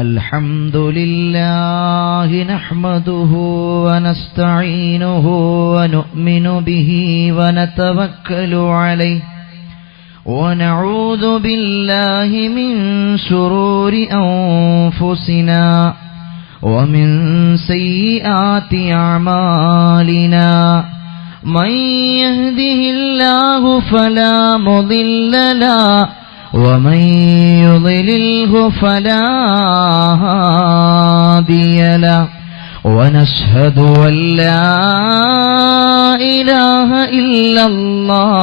الحمد لله نحمده ونستعينه ونؤمن به ونتوكل عليه ونعوذ بالله من شرور أنفسنا ومن سيئات أعمالنا من يهده الله فلا مضل له ومن يضلله فلا هادي له ونشهد أن لا إله إلا الله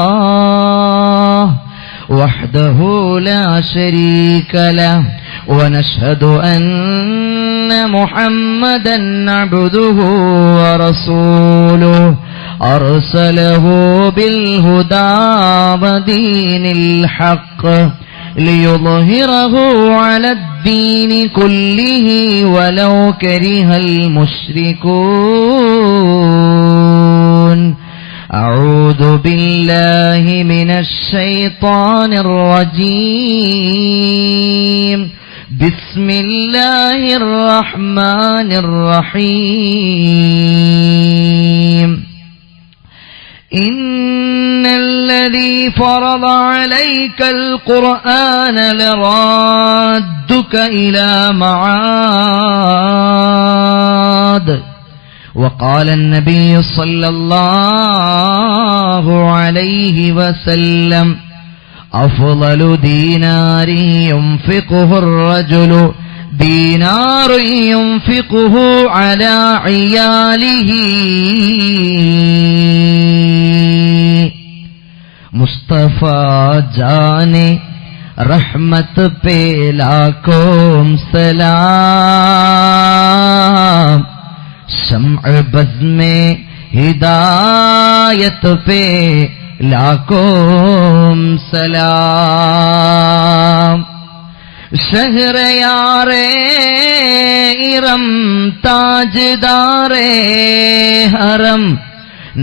وحده لا شريك له ونشهد أن محمدا عبده ورسوله أرسله بالهدى ودين الحق ليظهره على الدين كله ولو كره المشركون أعوذ بالله من الشيطان الرجيم بسم الله الرحمن الرحيم إن الذي فرض عليك القرآن لرادك إلى معاد وقال النبي صلى الله عليه وسلم أفضل دينار ينفقه الرجل دينار ينفقه على عياله मुस्तफा जाने रहमत पे लाखों सलाम शम्अ बज़ में हिदायत पे लाखों सलाम शहर यारे इरम ताजदारे हरम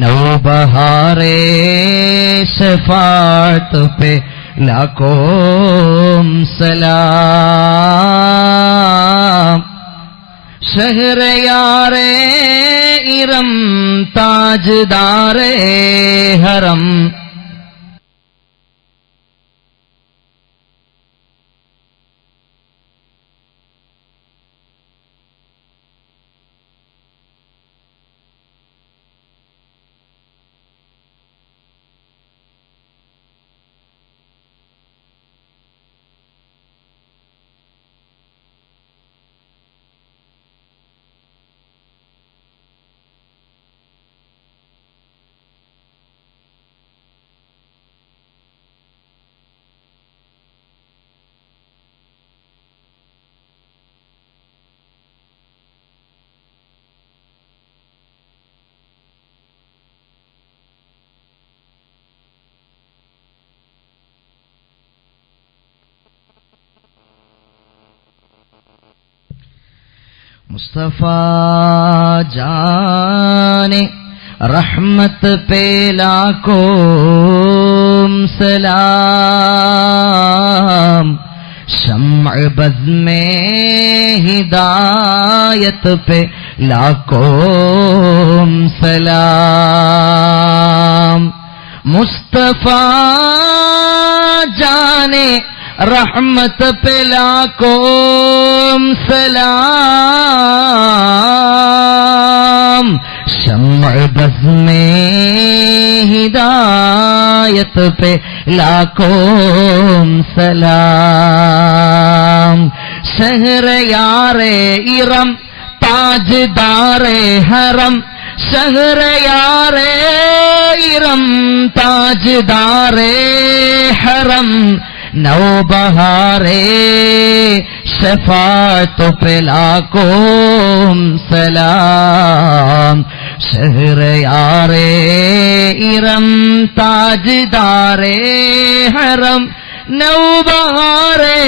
नौबहारे शफात पे लाखों सलाम शहर यारे इरम ताजदारे हरम मुस्तफा जाने रहमत पे लाखों सलाम शम्अ बज़ में हिदायत पे लाखों सलाम मुस्तफा जाने रहमत पे लाखों सलाम शम्अ बज़ में हिदायत पे लाखों सलाम शहर यारे इरम ताजदारे हरम शहर यारे इरम ताजदारे हरम नौबहारे शफात पे लाखों सलाम शहर यारे इरम ताजदारे हरम नौबहारे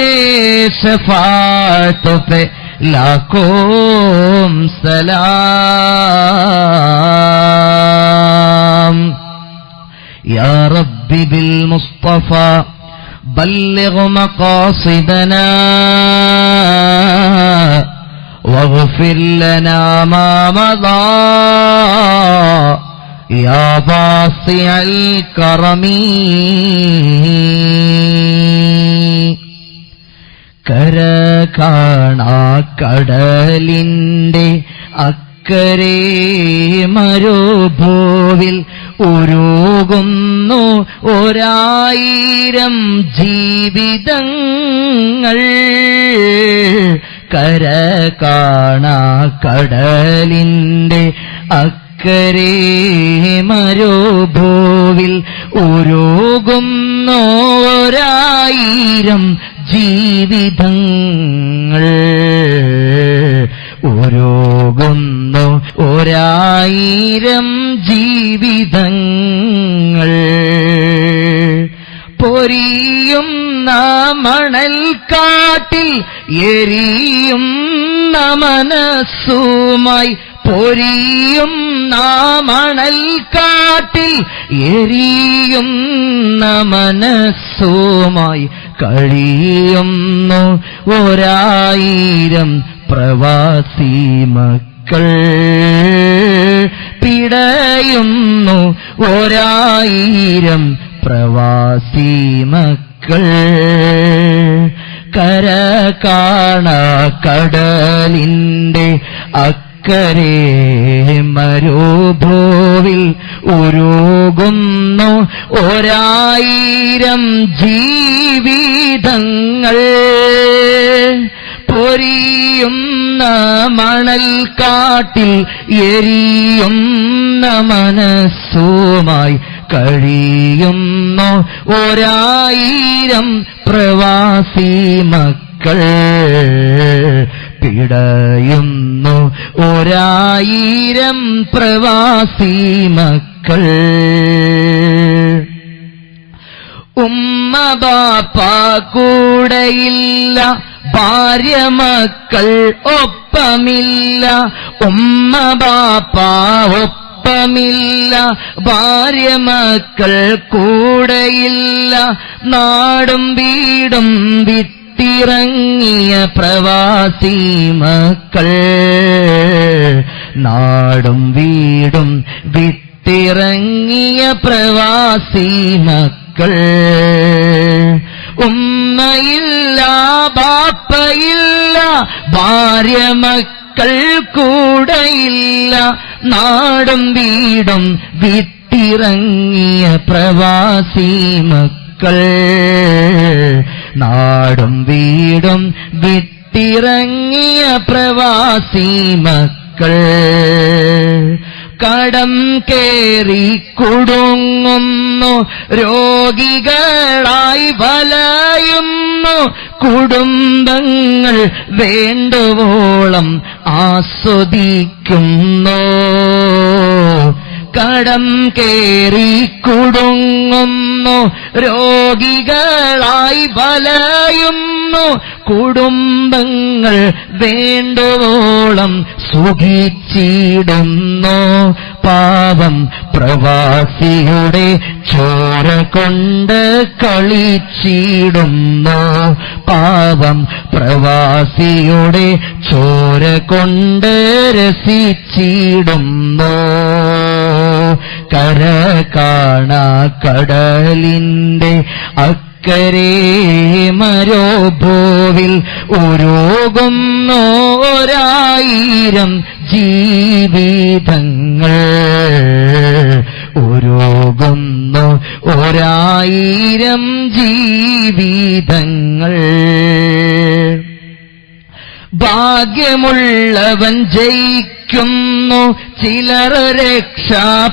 शफात पे लाखों सलाम या रब्बी बिल मुस्तफा बल्लिग मक़ासिदना واغفر لنا ما مضى يا واسع الكرم കര കാണാ കടലിന്റെ അക്കരെ മരുഭൂവിൽ ഉരുകുന്നു 1000 ജീവിതങ്ങൾ. കര കാണാ കടലിന്റെ അക്കരെ മരുഭൂവിൽ ഉരുകുന്നു 1000 ജീവിതങ്ങൾ. ഉരുകുന്നു 1000 ജീവിതങ്ങൾ. പൊരിയുന്ന മണൽക്കാട്ടിൽ എരിയുന്ന മനസ്സുമായി, പൊരിയുന്ന മണൽക്കാട്ടിൽ എരിയുന്ന മനസ്സുമായി കഴിയുന്നു 1000 പ്രവാസി മക്കൾ. പിടയുന്നു 1000 പ്രവാസി മക്കൾ. കര കാണാ കടലിന്റെ അക്കരെ മരുഭൂവിൽ ഉരുകുന്നു 1000 ജീവിതങ്ങൾ. പൊരിയുന്ന മണൽക്കാട്ടിൽ എരിയുന്ന മനസ്സുമായി കഴിയുന്നു 1000 പ്രവാസി മക്കൾ. പിടയുന്നു 1000 പ്രവാസി മക്കൾ. ഉമ്മ ബാപ്പ കൂടെയില്ല, ഭാര്യ മക്കൾ ഒപ്പമില്ല. ഉമ്മ ബാപ്പ ഒപ്പമില്ല, ഭാര്യ മക്കൾ കൂടെയില്ല. നാടും വീടും വിട്ടിറങ്ങിയ പ്രവാസി മക്കൾ. നാടും വീടും വിട്ടിറങ്ങിയ പ്രവാസി മക്കൾ. ഉമ്മയില്ല, ബാപ്പയില്ല, ഭാര്യ മക്കൾ കൂടെയില്ല. നാടും വീടും വിട്ടിറങ്ങിയ പ്രവാസി മക്കൾ. നാടും വീടും വിട്ടിറങ്ങിയ പ്രവാസി മക്കൾ. കടം കേറി കുടുങ്ങുന്നു, രോഗികളായി വലയുന്നു. കുടുംബങ്ങൾ വേണ്ടുവോളം ആസ്വദിക്കുന്നു. കടം കേറി കുടുങ്ങുന്നു, രോഗികളായി വലയുന്നു. കുടുംബങ്ങൾ വേണ്ടുവോളം സുഖിച്ചിടുന്നു. പാവം പ്രവാസിയുടെ ചോര കൊണ്ട് കളിച്ചിടുന്നു. പാവം പ്രവാസിയുടെ ചോര കൊണ്ട് രസിച്ചിടുന്നു. കര കാണാ കടലിന്റെ അക്കരെ മരുഭൂവിൽ ഉരുകുന്നു 1000 ജീവിതങ്ങൾ. ഉരുകുന്നു 1000 ജീവിതങ്ങൾ. ഭാഗ്യമുള്ളവൻ ജയിക്കുന്നു, ചിലർ രക്ഷ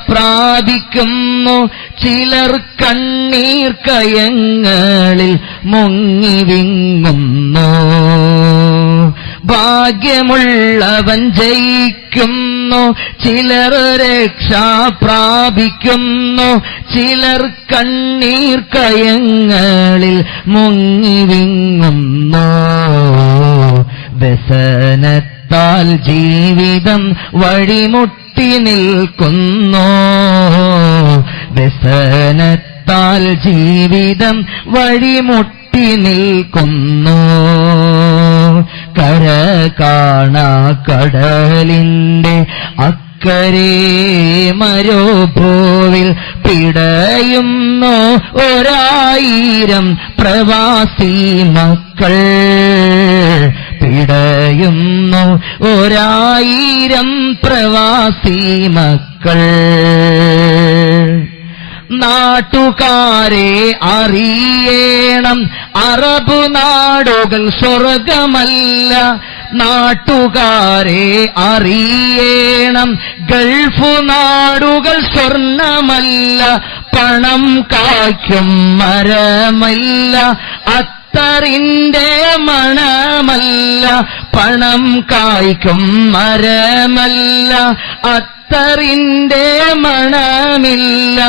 പ്രാപിക്കുന്നു. ചിലർ കണ്ണീർ കയങ്ങളിൽ മുങ്ങി വിങ്ങുന്നു. ഭാഗ്യമുള്ളവൻ ജയിക്കുന്നു, ചിലർ രക്ഷ പ്രാപിക്കുന്നു. ചിലർ കണ്ണീർ കയങ്ങളിൽ മുങ്ങി വിങ്ങുന്നു. വ്യസനത്താൽ ജീവിതം വഴിമുട്ടി നിൽക്കുന്നു. വ്യസനത്താൽ ജീവിതം വഴിമുട്ടി നിൽക്കുന്നു. കര കാണാ കടലിന്റെ അക്കരെ മരുഭൂവിൽ പിടയുന്നു 1000 പ്രവാസി മക്കൾ, പിടയുന്നു 1000 പ്രവാസി മക്കൾ. നാട്ടുകാരെ അറിയണം, അറബ് നാടുകൾ സ്വർഗമല്ല. നാട്ടുകാരെ അറിയണം, ഗൾഫ് നാടുകൾ സ്വർണമല്ല. പണം കായ്ക്കും മരമല്ല, അത്തറിന്റെ മണമല്ല. പണം കായ്ക്കും മരമല്ല, അത്തറിന്റെ മണമില്ല.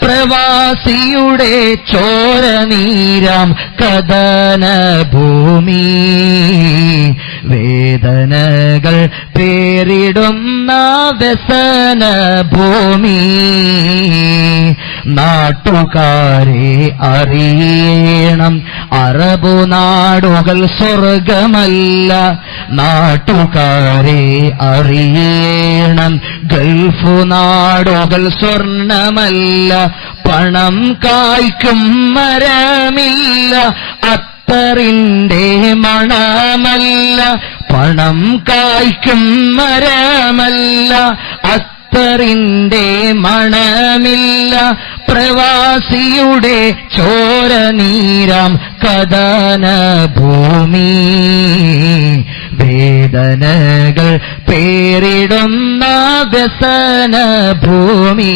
പ്രവാസിയുടെ ചോര നീരാം കദന ഭൂമി, വേദനകൾ പേരിടുന്ന വ്യസന ഭൂമി. നാട്ടുകാരെ അറിയണം, അറബു നാടുകൾ സ്വർഗമല്ല. നാട്ടുകാരെ അറിയണം, ഗൾഫ് നാടുകൾ സ്വർണമല്ല. പണം കായ്ക്കും മരമില്ല, അത്തറിന്റെ മണമല്ല. പണം കായ്ക്കും മരമല്ല, അത്തറിന്റെ മണമില്ല. പ്രവാസിയുടെ ചോര നീരാം കദന ഭൂമി, വേദനകൾ പേരിടുന്ന വ്യസന ഭൂമി.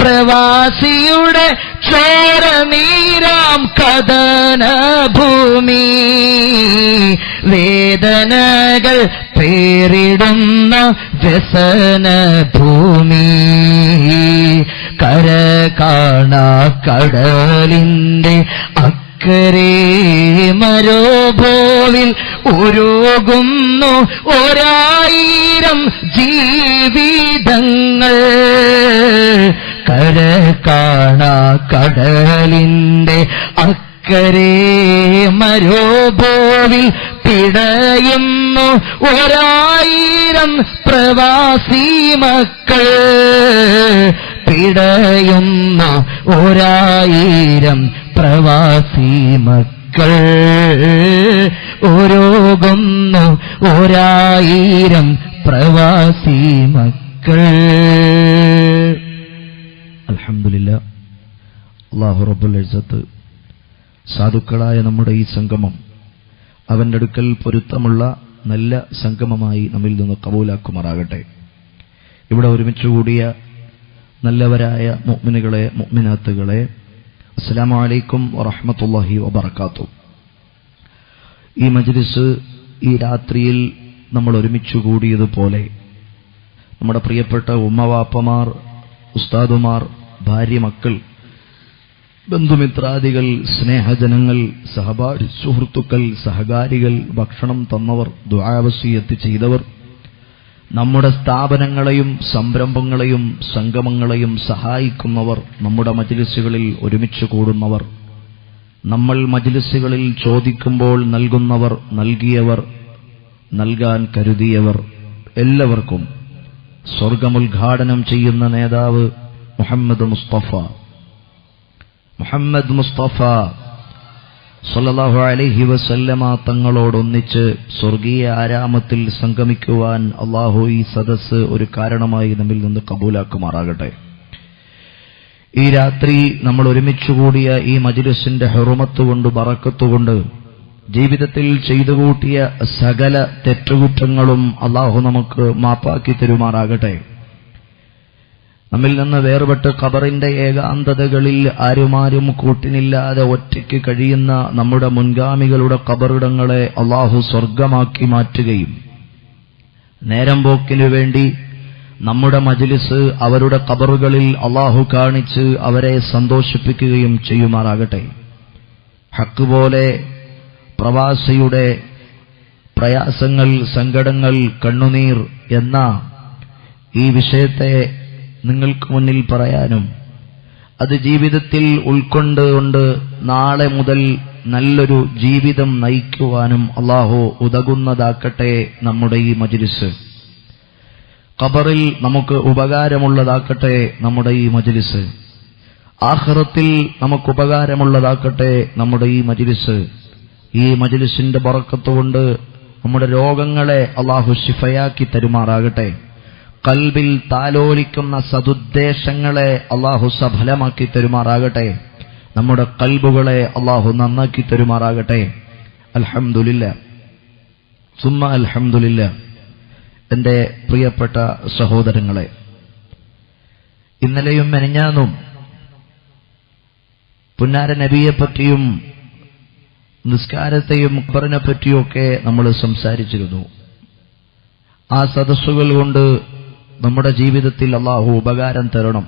പ്രവാസിയുടെ ചോര നീരാം കദന ഭൂമി, വേദനകൾ പേരിടുന്ന വ്യസന ഭൂമി. കര കാണാ കടലിന്റെ അക്കരെ മരുഭൂവിൽ ഉരുകുന്നു 1000 ജീവിതങ്ങൾ. കര കാണാ കടലിന്റെ അക്കരെ മരുഭൂവിൽ പിടയുന്നു 1000 പ്രവാസി മക്കൾ, പിടയുന്ന 1000 പ്രവാസി മക്കൾ. ഉരുകുന്നു 1000 പ്രവാസി മക്കൾ. അൽഹംദുലില്ലാ, അല്ലാഹു റബ്ബുൽ ഇസ്സത്ത് സാധുക്കളായ നമ്മുടെ ഈ സംഗമം അവന്റെ അടുക്കൽ പൊരുത്തമുള്ള നല്ല സംഗമമായി നമ്മിൽ നിന്ന് കബൂലാക്കുമാറാകട്ടെ. ഇവിടെ ഒരുമിച്ചുകൂടിയ നല്ലവരായ മുഅ്മിനുകളെ, മുഅ്മിനാത്തുകളെ, അസ്സലാമു അലൈക്കും വറഹ്മത്തുള്ളാഹി വബറകാതുഹു. ഈ മജ്ലിസ് ഈ രാത്രിയിൽ നമ്മൾ ഒരുമിച്ചുകൂടിയതുപോലെ നമ്മുടെ പ്രിയപ്പെട്ട ഉമ്മവാപ്പമാർ, ഉസ്താദുമാർ, ഭാര്യ, മക്കൾ, ബന്ധുമിത്രാദികൾ, സ്നേഹജനങ്ങൾ, സഹപാഠി സുഹൃത്തുക്കൾ, സഹകാരികൾ, ഭക്ഷണം തന്നവർ, ദുആ വസിയത്ത് ചെയ്തവർ, നമ്മുടെ സ്ഥാപനങ്ങളെയും സംരംഭങ്ങളെയും സംഗമങ്ങളെയും സഹായിക്കുന്നവർ, നമ്മുടെ മജ്ലിസുകളിൽ ഒരുമിച്ച് കൂടുന്നവർ, നമ്മൾ മജ്ലിസുകളിൽ ചോദിക്കുമ്പോൾ നൽകുന്നവർ, നൽകിയവർ, നൽകാൻ കരുതിയവർ, എല്ലാവർക്കും സ്വർഗമുദ്ഘാടനം ചെയ്യുന്ന നേതാവ് മുഹമ്മദ് മുസ്തഫ സല്ലല്ലാഹു അലൈഹി വസല്ലമ തങ്ങളോടൊന്നിച്ച് സ്വർഗീയ ആരാമത്തിൽ സംഗമിക്കുവാൻ അല്ലാഹു ഈ സദസ്സ് ഒരു കാരണമായി നമ്മിൽ നിന്ന് കബൂലാക്കുമാറാകട്ടെ. ഈ രാത്രി നമ്മൾ ഒരുമിച്ചുകൂടിയ ഈ മജ്ലിസിന്റെ ഹുർമത്ത് കൊണ്ട്, ബറക്കത്ത് കൊണ്ട് ജീവിതത്തിൽ ചെയ്തുകൂട്ടിയ സകല തെറ്റുകുറ്റങ്ങളും അല്ലാഹു നമുക്ക് മാപ്പാക്കി തരുമാറാകട്ടെ. നമ്മിൽ നിന്ന് വേർപെട്ട് ഖബറിന്റെ ഏകാന്തതകളിൽ ആരുമാരും കൂട്ടിനില്ലാതെ ഒറ്റയ്ക്ക് കഴിയുന്ന നമ്മുടെ മുൻഗാമികളുടെ ഖബറിടങ്ങളെ അല്ലാഹു സ്വർഗമാക്കി മാറ്റുകയും നേരം പോക്കിനു വേണ്ടി നമ്മുടെ മജ്ലിസ് അവരുടെ ഖബറുകളിൽ അല്ലാഹു കാണിച്ച് അവരെ സന്തോഷിപ്പിക്കുകയും ചെയ്യുമാറാകട്ടെ. ഹക്ക് പോലെ പ്രവാസിയുടെ പ്രയാസങ്ങൾ, സങ്കടങ്ങൾ, കണ്ണുനീർ എന്ന ഈ വിഷയത്തെ നിങ്ങൾക്ക് മുന്നിൽ പറയാനും അത് ജീവിതത്തിൽ ഉൾക്കൊണ്ടുകൊണ്ട് നാളെ മുതൽ നല്ലൊരു ജീവിതം നയിക്കുവാനും അല്ലാഹു ഉതകുന്നതാക്കട്ടെ നമ്മുടെ ഈ മജ്ലിസ്. ഖബറിൽ നമുക്ക് ഉപകാരമുള്ളതാക്കട്ടെ നമ്മുടെ ഈ മജ്ലിസ്. ആഖിറത്തിൽ നമുക്ക് ഉപകാരമുള്ളതാക്കട്ടെ നമ്മുടെ ഈ മജ്ലിസ്. ഈ മജ്ലിസിന്റെ ബറക്കത്ത് കൊണ്ട് നമ്മുടെ രോഗങ്ങളെ അല്ലാഹു ശിഫയാക്കി തരുമാറാകട്ടെ. ഖൽബിൽ താലോലിക്കുന്ന സദുദ്ദേശങ്ങളെ അല്ലാഹു സഫലമാക്കി തരുമാറാകട്ടെ. നമ്മുടെ ഖൽബുകളെ അല്ലാഹു നന്നാക്കി തരുമാറാകട്ടെ. അൽഹംദുലില്ലാഹ് സുമ്മ അൽഹംദുലില്ലാഹ്. എന്റെ പ്രിയപ്പെട്ട സഹോദരങ്ങളെ, ഇന്നലെയും മെനഞ്ഞാന്നും പുന്നാര നബിയെപ്പറ്റിയും നിസ്കാരത്തെയും ഖബറിനെ പറ്റിയൊക്കെ നമ്മൾ സംസാരിച്ചിരുന്നു. ആ സദസ്സുകൾ കൊണ്ട് നമ്മുടെ ജീവിതത്തിൽ അല്ലാഹു ഉപകാരം തരണം.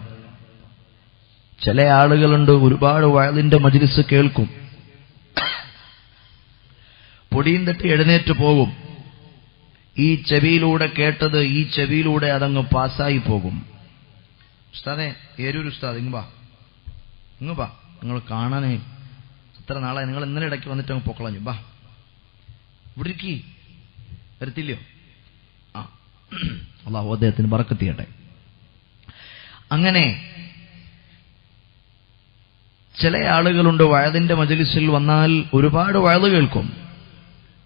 ചില ആളുകളുണ്ട്, ഒരുപാട് വഅലിന്റെ മജ്ലിസ് കേൾക്കും, പൊടിയും തട്ടി എഴുന്നേറ്റ് പോകും. ഈ ചെവിയിലൂടെ കേട്ടത് ഈ ചെവിയിലൂടെ അതങ്ങ് പാസ്സായി പോകും. ഉസ്താദേ, ഏരൂർ ഉസ്താദ് ഇങ്ങ് ബാ, നിങ്ങൾ കാണാനേ എത്ര നാളായി, നിങ്ങൾ ഇന്നലെ ഇടയ്ക്ക് വന്നിട്ട് അങ്ങ് പൊക്കളഞ്ഞു. ബാ, ഇവിടെ ഇരിക്കി, വരത്തില്ലയോ? ആ, അല്ലാഹു അദ്ദേഹത്തിന് ബറക്കത്ത് ചെയ്യട്ടെ. അങ്ങനെ ചില ആളുകളുണ്ട്, വഅദിന്റെ മജ്ലിസിൽ വന്നാൽ ഒരുപാട് വഅദ് കേൾക്കും.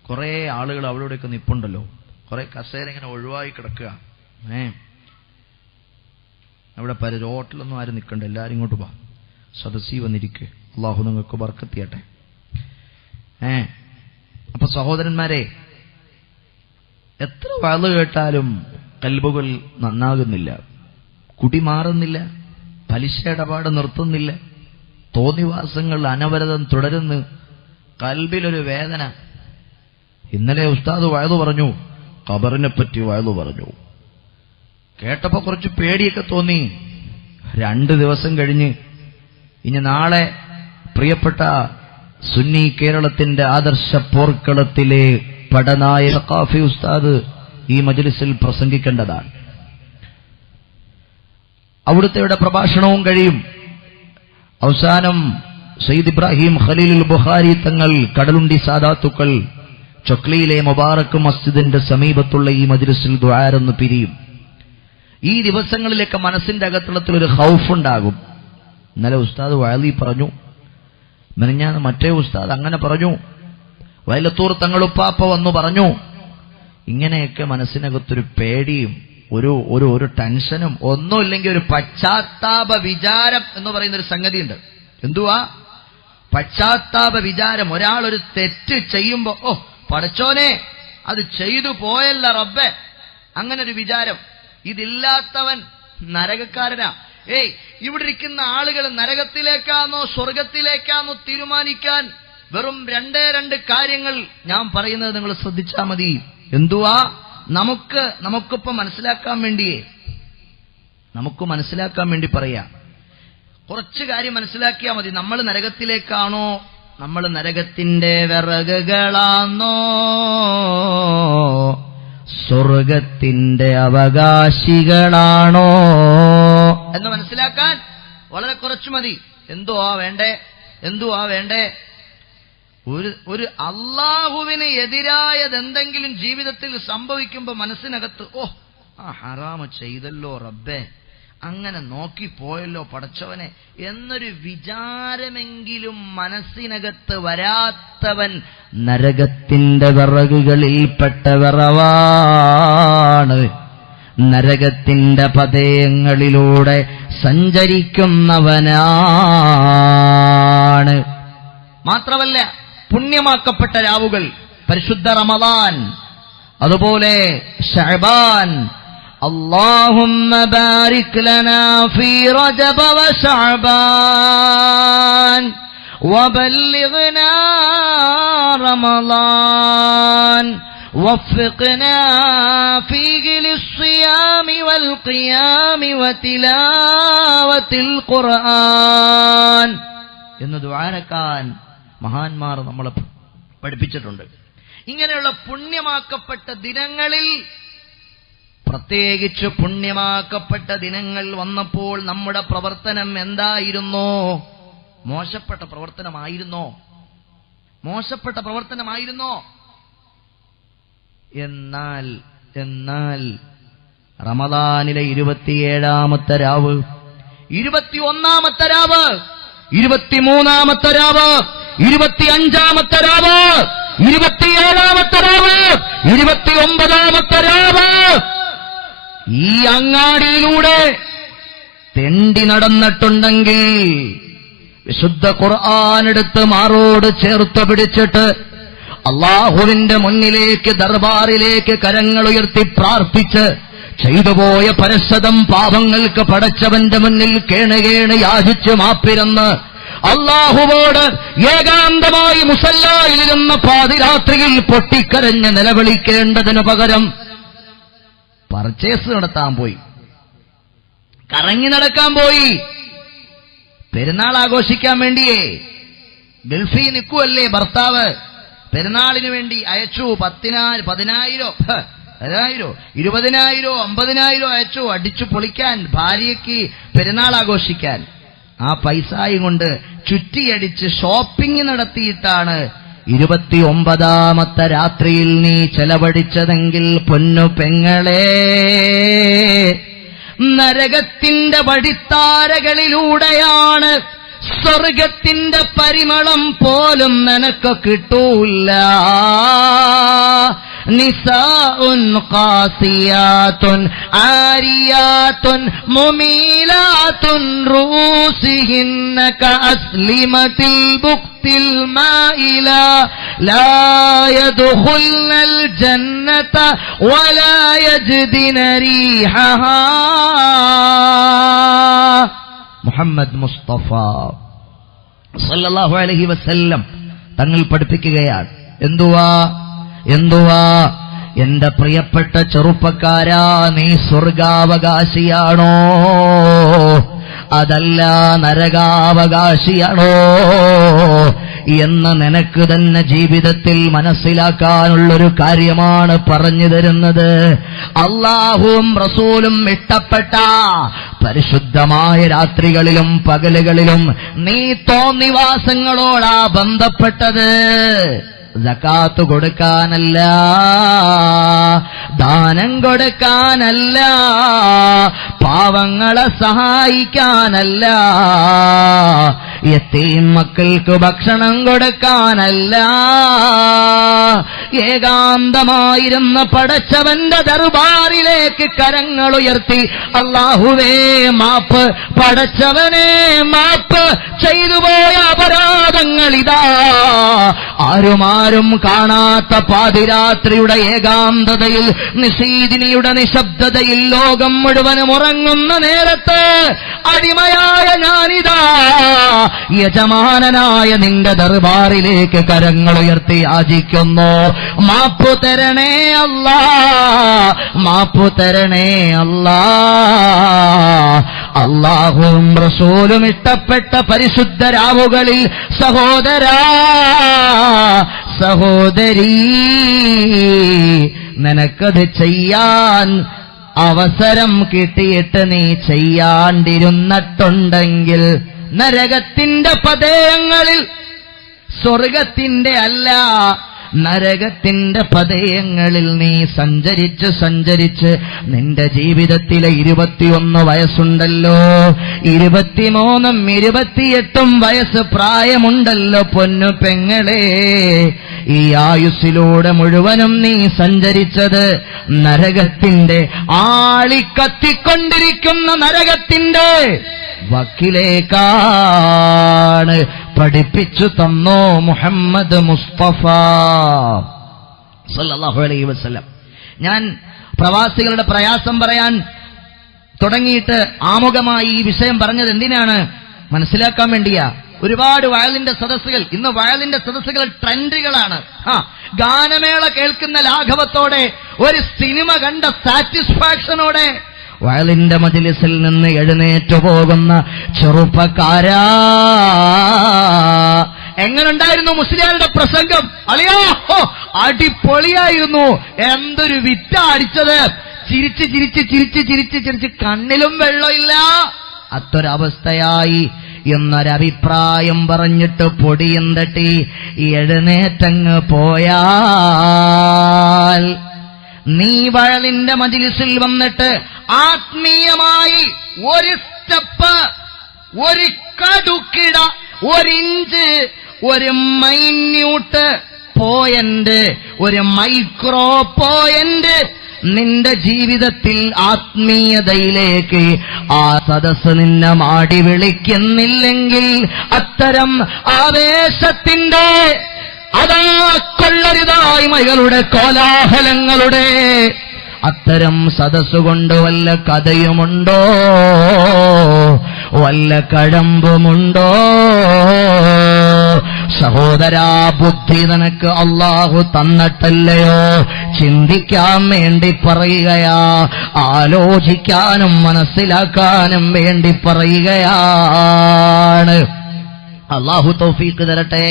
കുറെ ആളുകൾ അവിടെയൊക്കെ നിപ്പുണ്ടല്ലോ, കുറെ കസേര ഇങ്ങനെ ഒഴിവായി കിടക്കുക. അവിടെ ഹോട്ടലൊന്നും ആരും നിൽക്കണ്ട, എല്ലാവരും ഇങ്ങോട്ട് വാ, സദസ്സി വന്നിരിക്കുക. അല്ലാഹു നിങ്ങൾക്ക് ബർക്കത്ത് ചെയ്യട്ടെ. അപ്പൊ സഹോദരന്മാരെ, എത്ര വഅദ് കേട്ടാലും ഖൽബുകൾ നന്നാകുന്നില്ല, കുടി മാറുന്നില്ല, പലിശ ഇടപാട് നിർത്തുന്നില്ല, തോന്നിവാസങ്ങൾ അനവരതം തുടരുന്നു, ഖൽബിലൊരു വേദന. ഇന്നലെ ഉസ്താദ് വഅദ് പറഞ്ഞു, ഖബറിനെ പറ്റി വഅദ് പറഞ്ഞു. കേട്ടപ്പോ കുറച്ച് പേടിയൊക്കെ തോന്നി. 2 ദിവസം കഴിഞ്ഞ് ഇനി നാളെ പ്രിയപ്പെട്ട സുന്നി കേരളത്തിന്റെ ആദർശ പോർക്കളത്തിലെ പടനായ സഖാഫി ഉസ്താദ് ഈ മജ്ലിസിൽ പ്രസംഗിക്കേണ്ടതാണ്. അവിടുത്തെ പ്രഭാഷണവും കഴിയും. അവസാനം സയ്യിദ് ഇബ്രാഹിം ഖലീലുൽ ബുഖാരി തങ്ങൾ, കടലുണ്ടി സാദാത്തുക്കൾ, ചൊക്ലിയിലെ മുബാറക് മസ്ജിദിന്റെ സമീപത്തുള്ള ഈ മജ്ലിസിൽ ദുആരൊന്ന് പിരിയും. ഈ ദിവസങ്ങളിലൊക്കെ മനസ്സിന്റെ അകത്തളത്തിൽ ഒരു ഖൗഫുണ്ടാകും. ഇന്നലെ ഉസ്താദ് വഅദി പറഞ്ഞു, മെനഞ്ഞാന്ന് മറ്റേ ഉസ്താദ് അങ്ങനെ പറഞ്ഞു, വയലത്തൂർ തങ്ങളുപ്പാപ്പ വന്നു പറഞ്ഞു. ഇങ്ങനെയൊക്കെ മനസ്സിനകത്തൊരു പേടിയും ഒരു ടെൻഷനും, ഒന്നുമില്ലെങ്കിൽ ഒരു പശ്ചാത്താപ വിചാരം എന്ന് പറയുന്നൊരു സംഗതിയുണ്ട്. എന്തുവാ പശ്ചാത്താപ വിചാരം? ഒരാൾ ഒരു തെറ്റ് ചെയ്യുമ്പോ, ഓ പടച്ചോനെ അത് ചെയ്തു പോയല്ല റബ്ബേ, അങ്ങനെ ഒരു വിചാരം. ഇതില്ലാത്തവൻ നരകക്കാരനാ. ഇവിടെ ഇരിക്കുന്ന ആളുകൾ നരകത്തിലേക്കാണോ സ്വർഗത്തിലേക്കാണോ തീരുമാനിക്കാൻ വെറും 2 കാര്യങ്ങൾ ഞാൻ പറയുന്നത് നിങ്ങൾ ശ്രദ്ധിച്ചാൽ മതി. എന്തുവാ? നമുക്കിപ്പോ മനസ്സിലാക്കാൻ വേണ്ടി പറയാ. കുറച്ച് കാര്യം മനസ്സിലാക്കിയാൽ മതി. നമ്മൾ നരകത്തിലേക്കാണോ, നമ്മൾ നരകത്തിന്റെ വിറകുകളാണോ, സ്വർഗത്തിന്റെ അവകാശികളാണോ എന്ന് മനസ്സിലാക്കാൻ വളരെ കുറച്ചു മതി. എന്തുവാ വേണ്ടേ? ഒരു അള്ളാഹുവിന് എതിരായത് എന്തെങ്കിലും ജീവിതത്തിൽ സംഭവിക്കുമ്പോ മനസ്സിനകത്ത്, ഓ ആ ഹറാമ ചെയ്തല്ലോ റബ്ബേ, അങ്ങനെ നോക്കിപ്പോയല്ലോ പടച്ചവനെ എന്നൊരു വിചാരമെങ്കിലും മനസ്സിനകത്ത് വരാത്തവൻ നരകത്തിന്റെ വിറകുകളിൽപ്പെട്ട വിറവാണ്. നരകത്തിന്റെ പതയങ്ങളിലൂടെ സഞ്ചരിക്കുന്നവനാണ്. മാത്രമല്ല, പുണ്യമാക്കപ്പെട്ട രാവുകൾ, പരിശുദ്ധ റമദാൻ, അതുപോലെ ശഅബാൻ. اللهم بارك لنا في رجب وشعبان وبلغنا رمضان وفقنا فيه للصيام والقيام وتلاوة القرآن എന്ന് ദുആരക്കാൻ മഹാന്മാർ നമ്മളെ പഠിപ്പിച്ചിട്ടുണ്ട്. ഇങ്ങനെയുള്ള പുണ്യമാക്കപ്പെട്ട ദിനങ്ങളിൽ, പ്രത്യേകിച്ച് പുണ്യമാക്കപ്പെട്ട ദിനങ്ങൾ വന്നപ്പോൾ നമ്മുടെ പ്രവർത്തനം എന്തായിരുന്നു? മോശപ്പെട്ട പ്രവർത്തനമായിരുന്നോ? മോശപ്പെട്ട പ്രവർത്തനമായിരുന്നോ? എന്നാൽ റമദാനിലെ 27-ാമത്തെ രാവ്, 21-ാമത്തെ രാവ്, 23-ാമത്തെ രാവ്, 25-ാമത്തെ രാവ്, 27-ാമത്തെ രാവ്, 29-ാമത്തെ രാവ് ഈ അങ്ങാടിയിലൂടെ തെണ്ടി നടന്നിട്ടുണ്ടെങ്കിൽ വിശുദ്ധ ഖുർആനെടുത്ത് മാറോട് ചേർത്ത് പിടിച്ചിട്ട് അള്ളാഹുവിന്റെ മുന്നിലേക്ക്, ദർബാറിലേക്ക് കരങ്ങൾ ഉയർത്തി പ്രാർത്ഥിച്ച് ചെയ്തുപോയ പരശതം പാപങ്ങൾക്ക് പടച്ചവന്റെ മുന്നിൽ കേണുകേണ് യാചിച്ച് മാപ്പിരന്ന് അള്ളാഹുവോട് ഏകാന്തമായി മുസല്ലായിലിരുന്ന പാതിരാത്രിയിൽ പൊട്ടിക്കരഞ്ഞ് നിലവിളിക്കേണ്ടതിനു പകരം പർച്ചേസ് നടത്താൻ പോയി, കറങ്ങി നടക്കാൻ പോയി, പെരുന്നാൾ ആഘോഷിക്കാൻ വേണ്ടിയേ ഗൾഫിൽ നിൽക്കുവല്ലേ ഭർത്താവ്, പെരുന്നാളിന് വേണ്ടി അയച്ചു 10,000, 10,000, 20,000, 50,000 അയച്ചു അടിച്ചു പൊളിക്കാൻ, ഭാര്യയ്ക്ക് പെരുന്നാൾ ആഘോഷിക്കാൻ. ആ പൈസയും കൊണ്ട് ചുറ്റിയടിച്ച് ഷോപ്പിംഗ് നടത്തിയിട്ടാണ് 29-ാമത്തെ രാത്രിയിൽ നീ ചെലവഴിച്ചതെങ്കിൽ പൊന്നു പെങ്ങളെ, നരകത്തിന്റെ വഴിത്താരകളിലൂടെയാണ്, സ്വർഗത്തിന്റെ പരിമളം പോലും നിനക്ക് കിട്ടൂല. നിസാഉൻ ഖാസിയാത്തുൻ ആരിയാത്തുൻ മുമീലാത്തുൻ റൂസിഹിന്ന കഅസ്ലിമത്തിൽ ബുഖ്തിൽ മായില ലാ യദ്ഖുൽനൽ ജന്നത വലാ യജ്ദിന റീഹഹാ. മുഹമ്മദ് മുസ്തഫ സല്ലല്ലാഹു അലൈഹി വസല്ലം തങ്ങൾ പഠിപ്പിക്കുകയാണ്. എന്തുവാ എന്റെ പ്രിയപ്പെട്ട ചെറുപ്പക്കാരാ, നീ സ്വർഗാവകാശിയാണോ അതല്ല നരകാവകാശിയാണോ എന്ന് നിനക്ക് തന്നെ ജീവിതത്തിൽ മനസ്സിലാക്കാനുള്ളൊരു കാര്യമാണ് പറഞ്ഞു തരുന്നത്. അല്ലാഹുവും റസൂലും ഇഷ്ടപ്പെട്ട പരിശുദ്ധമായ രാത്രികളിലും പകലുകളിലും നീ തോന്നിവാസങ്ങളോടാ ബന്ധപ്പെട്ടത്. സകാത്ത് കൊടുക്കാനല്ല, ദാനം കൊടുക്കാനല്ല, പാവങ്ങളെ സഹായിക്കാനല്ല, യതീം മക്കൾക്ക് ഭക്ഷണം കൊടുക്കാനല്ല, ഏകാന്തമായിരുന്ന പടച്ചവന്റെ ദർബാറിലേക്ക് കരങ്ങൾ ഉയർത്തി അല്ലാഹുവേ മാപ്പ്, പടച്ചവനെ മാപ്പ്, ചെയ്തുപോയ അപരാധങ്ങളിതാ ആരും കാണാത്ത പാതിരാത്രിയുടെ ഏകാന്തതയിൽ, നിശീദിനിയുടെ നിശബ്ദതയിൽ, ലോകം മുഴുവനും ഉറങ്ങുന്ന നേരത്ത് അടിമയായ ഞാനിതാ യജമാനനായ നിന്റെ ദർബാറിലേക്ക് കരങ്ങൾ ഉയർത്തി യാചിക്കുന്നു. മാപ്പു തരണേ അല്ലാ, മാപ്പു തരണേ അല്ലാ. അല്ലാഹുവും റസൂലും ഇഷ്ടപ്പെട്ട പരിശുദ്ധ രാവുകളിൽ സഹോദരാ, സഹോദരീ, നിനക്കത് ചെയ്യാൻ അവസരം കിട്ടിയിട്ട് നീ ചെയ്യാണ്ടിരുന്നിട്ടുണ്ടെങ്കിൽ നരകത്തിന്റെ പതയങ്ങളിൽ, സ്വർഗത്തിന്റെ അല്ല നരകത്തിന്റെ പതയങ്ങളിൽ നീ സഞ്ചരിച്ച് നിന്റെ ജീവിതത്തിലെ 21 വയസ്സുണ്ടല്ലോ, 23ഉം 28ഉം വയസ്സ് പ്രായമുണ്ടല്ലോ പൊന്നു പെങ്ങളെ, ഈ ആയുസ്സിലൂടെ മുഴുവനും നീ സഞ്ചരിച്ചത് നരകത്തിന്റെ, ആളിക്കത്തിക്കൊണ്ടിരിക്കുന്ന നരകത്തിന്റെ വക്കിലേക്കാണ്. പഠിപ്പിച്ചു തന്നോ മുഹമ്മദ് മുസ്തഫ സല്ലല്ലാഹു അലൈഹി വസല്ലം. ഞാൻ പ്രവാസികളുടെ പ്രയാസം പറയാൻ തുടങ്ങിയിട്ട് ആമുഖമായി ഈ വിഷയം പറഞ്ഞത് എന്തിനാണ്? മനസ്സിലാക്കാൻ വേണ്ടിയാ. ഒരുപാട് വയലിന്റെ സദസ്സുകൾ, ഇന്ന് വയലിന്റെ സദസ്സുകൾ ട്രെൻഡുകളാണ്. ഗാനമേള കേൾക്കുന്ന ലാഘവത്തോടെ, ഒരു സിനിമ കണ്ട സാറ്റിസ്ഫാക്ഷനോടെ വയലിന്റെ മജ്‌ലിസിൽ നിന്ന് എഴുന്നേറ്റു പോകുന്ന ചെറുപ്പക്കാരാ, എങ്ങനുണ്ടായിരുന്നു മുസ്ലിയാരുടെ പ്രസംഗം? അളിയാ, അടിപൊളിയായിരുന്നു. എന്തൊരു വിറ്റ അടിച്ചത്. ചിരിച്ച് കണ്ണിലും വെള്ളമില്ല. അത്തൊരവസ്ഥയായി എന്നൊരഭിപ്രായം പറഞ്ഞിട്ട് പൊടിയും തട്ടി എഴുന്നേറ്റങ്ങ് പോയാൽ, നീ വഴലിന്റെ മജ്‌ലിസിൽ വന്നിട്ട് ആത്മീയമായി ഒരു സ്റ്റെപ്പ്, ഒരു കടുക്കിട, ഒരിഞ്ച്, ഒരു മൈന്യൂട്ട് പോയിന്റ്, ഒരു മൈക്രോ പോയിന്റ് നിന്റെ ജീവിതത്തിൽ ആത്മീയതയിലേക്ക് ആ സദസ്സ് നിന്നെ മാടി വിളിക്കുന്നില്ലെങ്കിൽ, അത്തരം ആവേശത്തിന്റെ അതാ കൊള്ളരുതായ്മകളുടെ കോലാഹലങ്ങളുടെ അത്തരം സദസ്സുകൊണ്ട് വല്ല കഥയുമുണ്ടോ, വല്ല കഴമ്പുമുണ്ടോ? സഹോദരാ, ബുദ്ധി നിനക്ക് അല്ലാഹു തന്നിട്ടല്ലയോ? ചിന്തിക്കാൻ വേണ്ടി പറയുകയാ, ആലോചിക്കാനും മനസ്സിലാക്കാനും വേണ്ടി പറയുകയാണ്. അല്ലാഹു തൗഫീഖ് തരട്ടെ.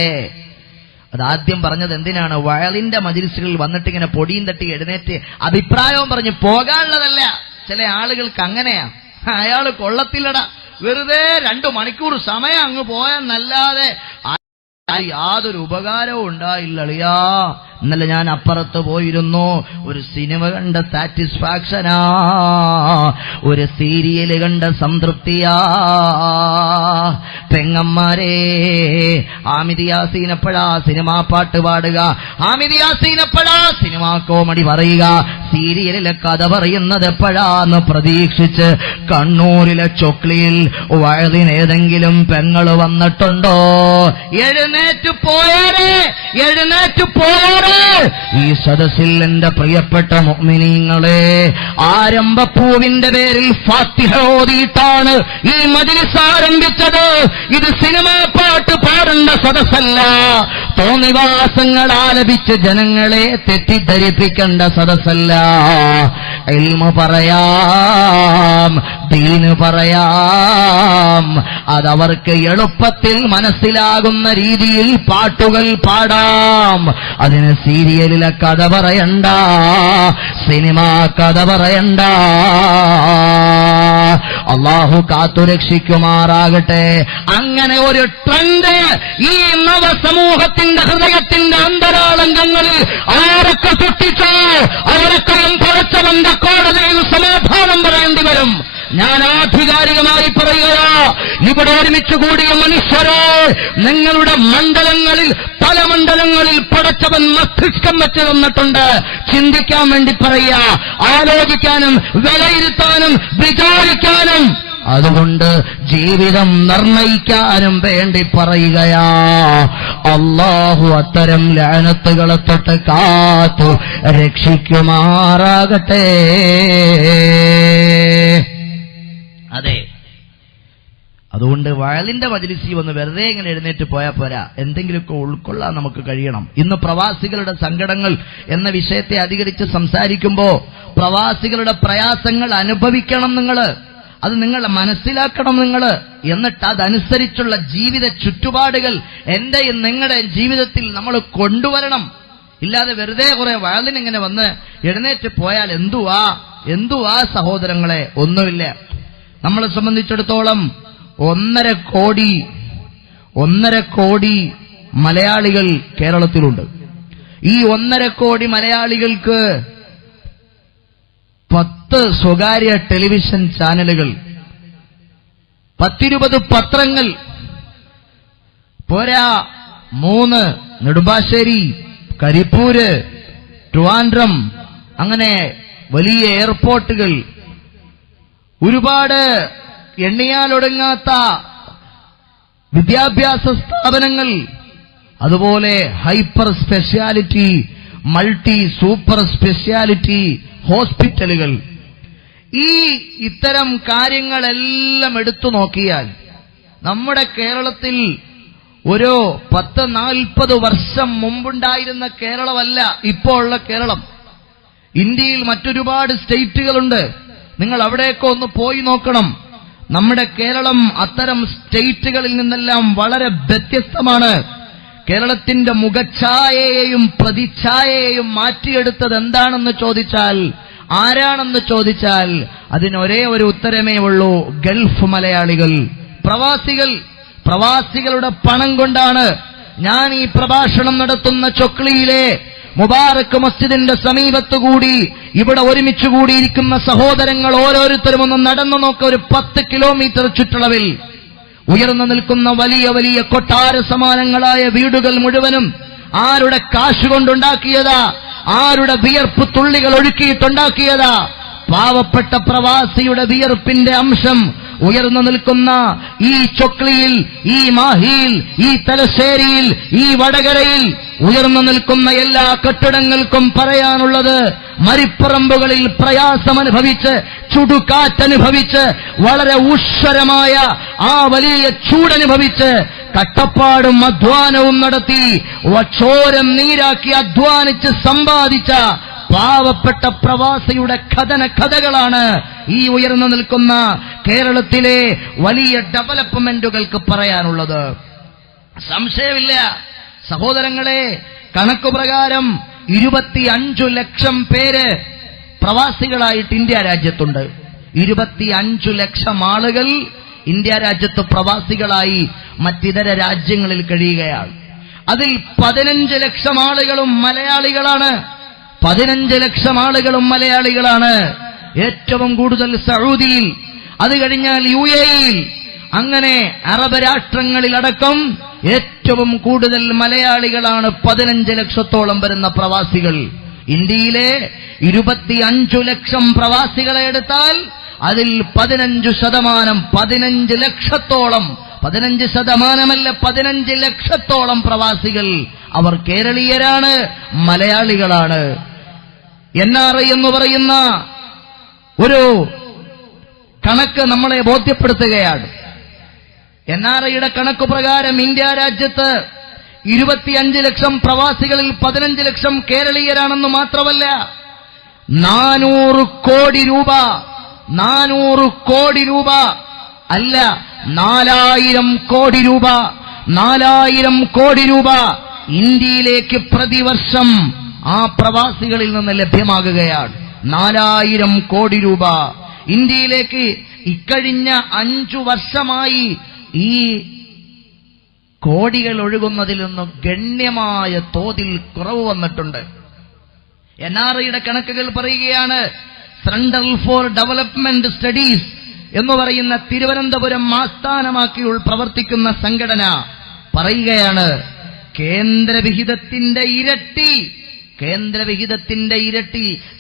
അതാദ്യം പറഞ്ഞത് എന്തിനാണ്? വയലിന്റെ മജ്‌ലിസുകളിൽ വന്നിട്ട് ഇങ്ങനെ പൊടിയും തട്ടി എഴുന്നേറ്റ് അഭിപ്രായവും പറഞ്ഞ് പോകാനുള്ളതല്ല. ചില ആളുകൾക്ക് അങ്ങനെയാ, അയാള് കൊള്ളത്തില്ലടാ, വെറുതെ 2 മണിക്കൂർ സമയം അങ്ങ് പോയെന്നല്ലാതെ യാതൊരു ഉപകാരവും ഉണ്ടായില്ല. അളിയാ, ഇന്നലെ ഞാൻ അപ്പുറത്ത് പോയിരുന്നു, ഒരു സിനിമ കണ്ട സാറ്റിസ്ഫാക്ഷനാ, ഒരു സീരിയല് കണ്ട സംതൃപ്തിയാ. പെങ്ങന്മാരെ, ഹാമിദ് യാസീൻ എപ്പോഴാ സിനിമാ പാട്ട് പാടുക, ഹാമിദ് യാസീൻ എപ്പോഴാ സിനിമാ കോമഡി പറയുക, സീരിയലിലെ കഥ പറയുന്നത് എപ്പോഴാന്ന് പ്രതീക്ഷിച്ച് കണ്ണൂരിലെ ചൊക്ലിയിൽ വയലിനേതെങ്കിലും പെങ്ങള് വന്നിട്ടുണ്ടോ? എഴുന്നേറ്റ് പോയാരേ, എഴുന്നേറ്റ് പോയാരേ. ഈ സദസ്സിൽ എന്റെ പ്രിയപ്പെട്ട മുഅ്മിനീങ്ങളെ, ആരംഭപ്പൂവിന്റെ പേരിൽ ഫാത്തിഹ ഓതിയിട്ടാണ് ഈ മജ്‌ലിസ് ആരംഭിച്ചത്. ഇത് സിനിമാ പാട്ട് പാടേണ്ട സദസ്സല്ല, തോന്നിവാസങ്ങൾ ആലപിച്ച് ജനങ്ങളെ തെറ്റിദ്ധരിപ്പിക്കേണ്ട സദസ്സല്ല. ഇൽമു പറയാം, ദീന് പറയാം, അതവർക്ക് എളുപ്പത്തിൽ മനസ്സിലാകുന്ന രീതിയിൽ പാട്ടുകൾ പാടാം. അതിന് സീരിയലിലെ കഥ പറയണ്ട, സിനിമ കഥ പറയണ്ട. അല്ലാഹു കാത്തുരക്ഷിക്കുമാറാകട്ടെ. അങ്ങനെ ഒരു ട്രെൻഡ് ഈ നവസമൂഹത്തിന്റെ ഹൃദയത്തിന്റെ അന്തരാളങ്കങ്ങളിൽ ആരൊക്കെ സൃഷ്ടിച്ചോ അവരൊക്കെയും പടച്ചവന്റെ കോടതിയിൽ സമാധാനം പറയേണ്ടി വരും. ഞാൻ ആധികാരികമായി പറയുക, ഇവിടെ ഒരുമിച്ച് കൂടിയ മനുഷ്യരെ, നിങ്ങളുടെ മണ്ഡലങ്ങളിൽ, പല മണ്ഡലങ്ങളിൽ പടച്ചവൻ മസ്തിഷ്കം വെച്ച് തന്നിട്ടുണ്ട്. ചിന്തിക്കാൻ വേണ്ടി പറയുക, ആലോചിക്കാനും വിലയിരുത്താനും വിചാരിക്കാനും, അതുകൊണ്ട് ജീവിതം നിർണയിക്കാനും വേണ്ടി പറയുകയാ. അല്ലാഹു അത്തരം ലഅനത്തുകളെ തൊട്ട് കാത്തു രക്ഷിക്കുമാറാകട്ടെ. അതെ, അതുകൊണ്ട് വയലിന്റെ മജ്‌ലിസിൽ വന്ന് വെറുതെ ഇങ്ങനെ എഴുന്നേറ്റ് പോയാൽ പോരാ, എന്തെങ്കിലുമൊക്കെ ഉൾക്കൊള്ളാൻ നമുക്ക് കഴിയണം. ഇന്ന് പ്രവാസികളുടെ സങ്കടങ്ങൾ എന്ന വിഷയത്തെ അധികരിച്ച് സംസാരിക്കുമ്പോൾ പ്രവാസികളുടെ പ്രയാസങ്ങൾ അനുഭവിക്കണം നിങ്ങൾ, അത് നിങ്ങൾ മനസ്സിലാക്കണം നിങ്ങൾ. എന്നിട്ട് അതനുസരിച്ചുള്ള ജീവിത ചുറ്റുപാടുകൾ എന്റെയും നിങ്ങളുടെ ജീവിതത്തിൽ നമ്മൾ കൊണ്ടുവരണം. ഇല്ലാതെ വെറുതെ കുറെ വയലിനിങ്ങനെ വന്ന് എഴുന്നേറ്റ് പോയാൽ എന്തുവാ സഹോദരങ്ങളെ? ഒന്നുമില്ല. നമ്മളെ സംബന്ധിച്ചിടത്തോളം 1.5 കോടി മലയാളികൾ കേരളത്തിലുണ്ട്. ഈ 1.5 കോടി മലയാളികൾക്ക് 10 സ്വകാര്യ ടെലിവിഷൻ ചാനലുകൾ, 10-20 പത്രങ്ങൾ പോരാ, 3 നെടുമ്പാശ്ശേരി, കരിപ്പൂര്, ട്രിവാൻഡ്രം, അങ്ങനെ വലിയ എയർപോർട്ടുകൾ, ഒരുപാട് എണ്ണിയാലൊടുങ്ങാത്ത വിദ്യാഭ്യാസ സ്ഥാപനങ്ങൾ, അതുപോലെ hyper speciality, multi super speciality ഹോസ്പിറ്റലുകൾ. ഇത്തരം കാര്യങ്ങളെല്ലാം എടുത്തു നോക്കിയാൽ നമ്മുടെ കേരളത്തിൽ ഒരു 10-40 വർഷം മുമ്പുണ്ടായിരുന്ന കേരളമല്ല ഇപ്പോൾ ഉള്ള കേരളം. ഇന്ത്യയിൽ മറ്റൊരുപാട് സ്റ്റേറ്റുകളുണ്ട്, നിങ്ങൾ അവിടെയൊക്കെ ഒന്ന് പോയി നോക്കണം. നമ്മുടെ കേരളം അത്തരം സ്റ്റേറ്റുകളിൽ നിന്നെല്ലാം വളരെ വ്യത്യസ്തമാണ്. കേരളത്തിന്റെ മുഖഛായയെയും പ്രതിച്ഛായയെയും മാറ്റിയെടുത്തത് എന്താണെന്ന് ചോദിച്ചാൽ, ആരാണെന്ന് ചോദിച്ചാൽ അതിനൊരേ ഒരു ഉത്തരമേ ഉള്ളൂ: ഗൾഫ് മലയാളികൾ, പ്രവാസികൾ. പ്രവാസികളുടെ പണം കൊണ്ടാണ് ഞാൻ ഈ പ്രഭാഷണം നടത്തുന്ന ചൊക്ലിയിലെ മുബാറക് മസ്ജിദിന്റെ സമീപത്തുകൂടി ഇവിടെ ഒരുമിച്ച് കൂടിയിരിക്കുന്ന സഹോദരങ്ങൾ ഓരോരുത്തരും ഒന്ന് നടന്നു നോക്ക. ഒരു 10 കിലോമീറ്റർ ചുറ്റളവിൽ ഉയർന്നു നിൽക്കുന്ന വലിയ വലിയ കൊട്ടാര സമാനങ്ങളായ വീടുകൾ മുഴുവനും ആരുടെ കാശുകൊണ്ടുണ്ടാക്കിയതാ, ആരുടെ വിയർപ്പ് തുള്ളികൾ ഒഴുക്കിയിട്ടുണ്ടാക്കിയതാ? പാവപ്പെട്ട പ്രവാസിയുടെ വിയർപ്പിന്റെ അംശം ഉയർന്നു നിൽക്കുന്ന ഈ ചൊക്ലിയിൽ, ഈ മാഹിയിൽ, ഈ തലശ്ശേരിയിൽ, ഈ വടകരയിൽ ഉയർന്നു നിൽക്കുന്ന എല്ലാ കെട്ടിടങ്ങൾക്കും പറയാനുള്ളത്, മരിപ്പറമ്പുകളിൽ പ്രയാസമനുഭവിച്ച് ചുടുകാറ്റനുഭവിച്ച് വളരെ ഉഷരമായ ആ വലിയ ചൂടനുഭവിച്ച് കട്ടപ്പാടും അധ്വാനവും നടത്തി ചോരം നീരാക്കി അധ്വാനിച്ച് സമ്പാദിച്ച പാവപ്പെട്ട പ്രവാസിയുടെ കഥകളാണ് ഈ ഉയർന്നു നിൽക്കുന്ന കേരളത്തിലെ വലിയ ഡെവലപ്മെന്റുകൾക്ക് പറയാനുള്ളത്. സംശയമില്ല സഹോദരങ്ങളെ, കണക്കുപ്രകാരം 25 ലക്ഷം പേര് പ്രവാസികളായിട്ട് ഇന്ത്യ രാജ്യത്തുണ്ട്. 25 ലക്ഷം ആളുകൾ ഇന്ത്യ രാജ്യത്ത് പ്രവാസികളായി മറ്റിതര രാജ്യങ്ങളിൽ കഴിയുകയാണ്. അതിൽ 15 ലക്ഷം ആളുകളും മലയാളികളാണ്. 15 ലക്ഷം ആളുകളും മലയാളികളാണ്. ഏറ്റവും കൂടുതൽ സൗദിയിൽ, അത് കഴിഞ്ഞാൽ UAE-യിൽ, അങ്ങനെ അറബ് രാഷ്ട്രങ്ങളിലടക്കം ഏറ്റവും കൂടുതൽ മലയാളികളാണ്. 15 ലക്ഷത്തോളം വരുന്ന പ്രവാസികൾ. ഇന്ത്യയിലെ 25 ലക്ഷം പ്രവാസികളെ എടുത്താൽ അതിൽ 15 ലക്ഷത്തോളം, 15 ലക്ഷത്തോളം പ്രവാസികൾ അവർ കേരളീയരാണ്, മലയാളികളാണ്. NRI എന്ന് പറയുന്ന ഒരു കണക്ക് നമ്മളെ ബോധ്യപ്പെടുത്തുകയാണ്. NRIയുടെ കണക്ക് പ്രകാരം ഇന്ത്യ രാജ്യത്ത് 25 ലക്ഷം പ്രവാസികളിൽ 15 ലക്ഷം കേരളീയരാണെന്ന് മാത്രമല്ല, 400 കോടി രൂപ അല്ല, 4000 കോടി രൂപ ഇന്ത്യയിലേക്ക് പ്രതിവർഷം ആ പ്രവാസികളിൽ നിന്ന് ലഭ്യമാകുകയാണ്. 4000 കോടി രൂപ ഇന്ത്യയിലേക്ക് ഇക്കഴിഞ്ഞ 5 വർഷമായി ഈ കോടികൾ ഒഴുകുന്നതിൽ നിന്നും ഗണ്യമായ തോതിൽ കുറവ് വന്നിട്ടുണ്ട്. NRIയുടെ കണക്കുകൾ പറയുകയാണ്. സെന്റർ ഫോർ ഡെവലപ്മെന്റ് സ്റ്റഡീസ് എന്ന് പറയുന്ന തിരുവനന്തപുരം ആസ്ഥാനമാക്കി പ്രവർത്തിക്കുന്ന സംഘടന പറയുകയാണ്, കേന്ദ്രവിഹിതത്തിന്റെ ഇരട്ടി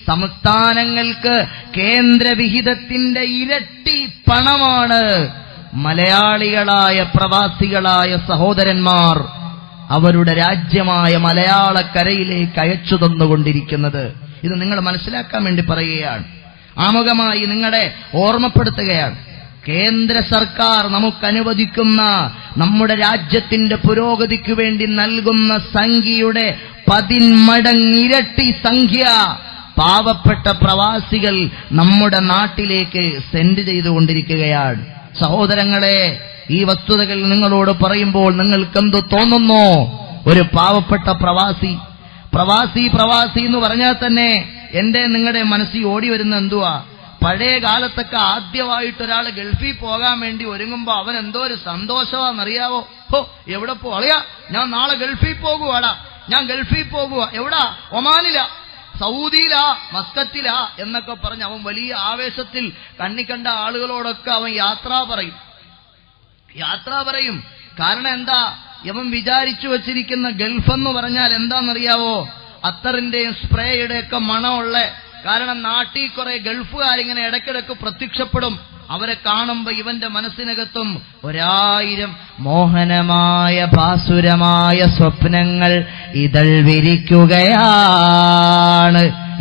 സംസ്ഥാനങ്ങൾക്ക് കേന്ദ്രവിഹിതത്തിന്റെ ഇരട്ടി പണമാണ് മലയാളികളായ പ്രവാസികളായ സഹോദരന്മാർ അവരുടെ രാജ്യമായ മലയാളക്കരയിലേക്ക് അയച്ചു തന്നുകൊണ്ടിരിക്കുന്നത്. ഇത് നിങ്ങൾ മനസ്സിലാക്കാൻ വേണ്ടി പറയുകയാണ്, ആമുഖമായി നിങ്ങളെ ഓർമ്മപ്പെടുത്തുകയാണ്. കേന്ദ്ര സർക്കാർ നമുക്കനുവദിക്കുന്ന നമ്മുടെ രാജ്യത്തിന്റെ പുരോഗതിക്കു വേണ്ടി നൽകുന്ന സംഖ്യയുടെ 10 മടങ്ങ് ഇരട്ടി സംഖ്യ പാവപ്പെട്ട പ്രവാസികൾ നമ്മുടെ നാട്ടിലേക്ക് സെൻഡ് ചെയ്തുകൊണ്ടിരിക്കുകയാണ്. സഹോദരങ്ങളെ, ഈ വസ്തുതകൾ നിങ്ങളോട് പറയുമ്പോൾ നിങ്ങൾക്കെന്ത് തോന്നുന്നു? ഒരു പാവപ്പെട്ട പ്രവാസി എന്ന് പറഞ്ഞാൽ തന്നെ എന്റെ നിങ്ങളുടെ മനസ്സിൽ ഓടി വരുന്ന എന്തുവാ? പഴയ കാലത്തൊക്കെ ആദ്യമായിട്ട് ഒരാൾ ഗൾഫിൽ പോകാൻ വേണ്ടി ഒരുങ്ങുമ്പോ അവൻ എന്തോ ഒരു സന്തോഷമാണെന്നറിയാവോ? എവിടെ പോളിയാ, ഞാൻ നാളെ ഗൾഫിൽ പോകുവാടാ, ഞാൻ ഗൾഫിൽ പോകുക. എവിടാ? ഒമാനിലാ, സൗദിയിലാ, മസ്കറ്റിലാ എന്നൊക്കെ പറഞ്ഞ് അവൻ വലിയ ആവേശത്തിൽ കണ്ണിക്കണ്ട ആളുകളോടൊക്കെ അവൻ യാത്ര പറയും. കാരണം എന്താ? ഇവൻ വിചാരിച്ചു വച്ചിരിക്കുന്ന ഗൾഫ് എന്ന് പറഞ്ഞാൽ എന്താണെന്നറിയാവോ? അത്തറിന്റെയും സ്പ്രേയുടെയൊക്കെ മണമുള്ള. കാരണം നാട്ടിൽ കുറെ ഗൾഫുകാരിങ്ങനെ ഇടയ്ക്കിടയ്ക്ക് പ്രത്യക്ഷപ്പെടും. അവരെ കാണുമ്പോ ഇവന്റെ മനസ്സിനകത്തും 1000 മോഹനമായ ഭാസുരമായ സ്വപ്നങ്ങൾ ഇതൾ വിരിക്കുകയാണ്.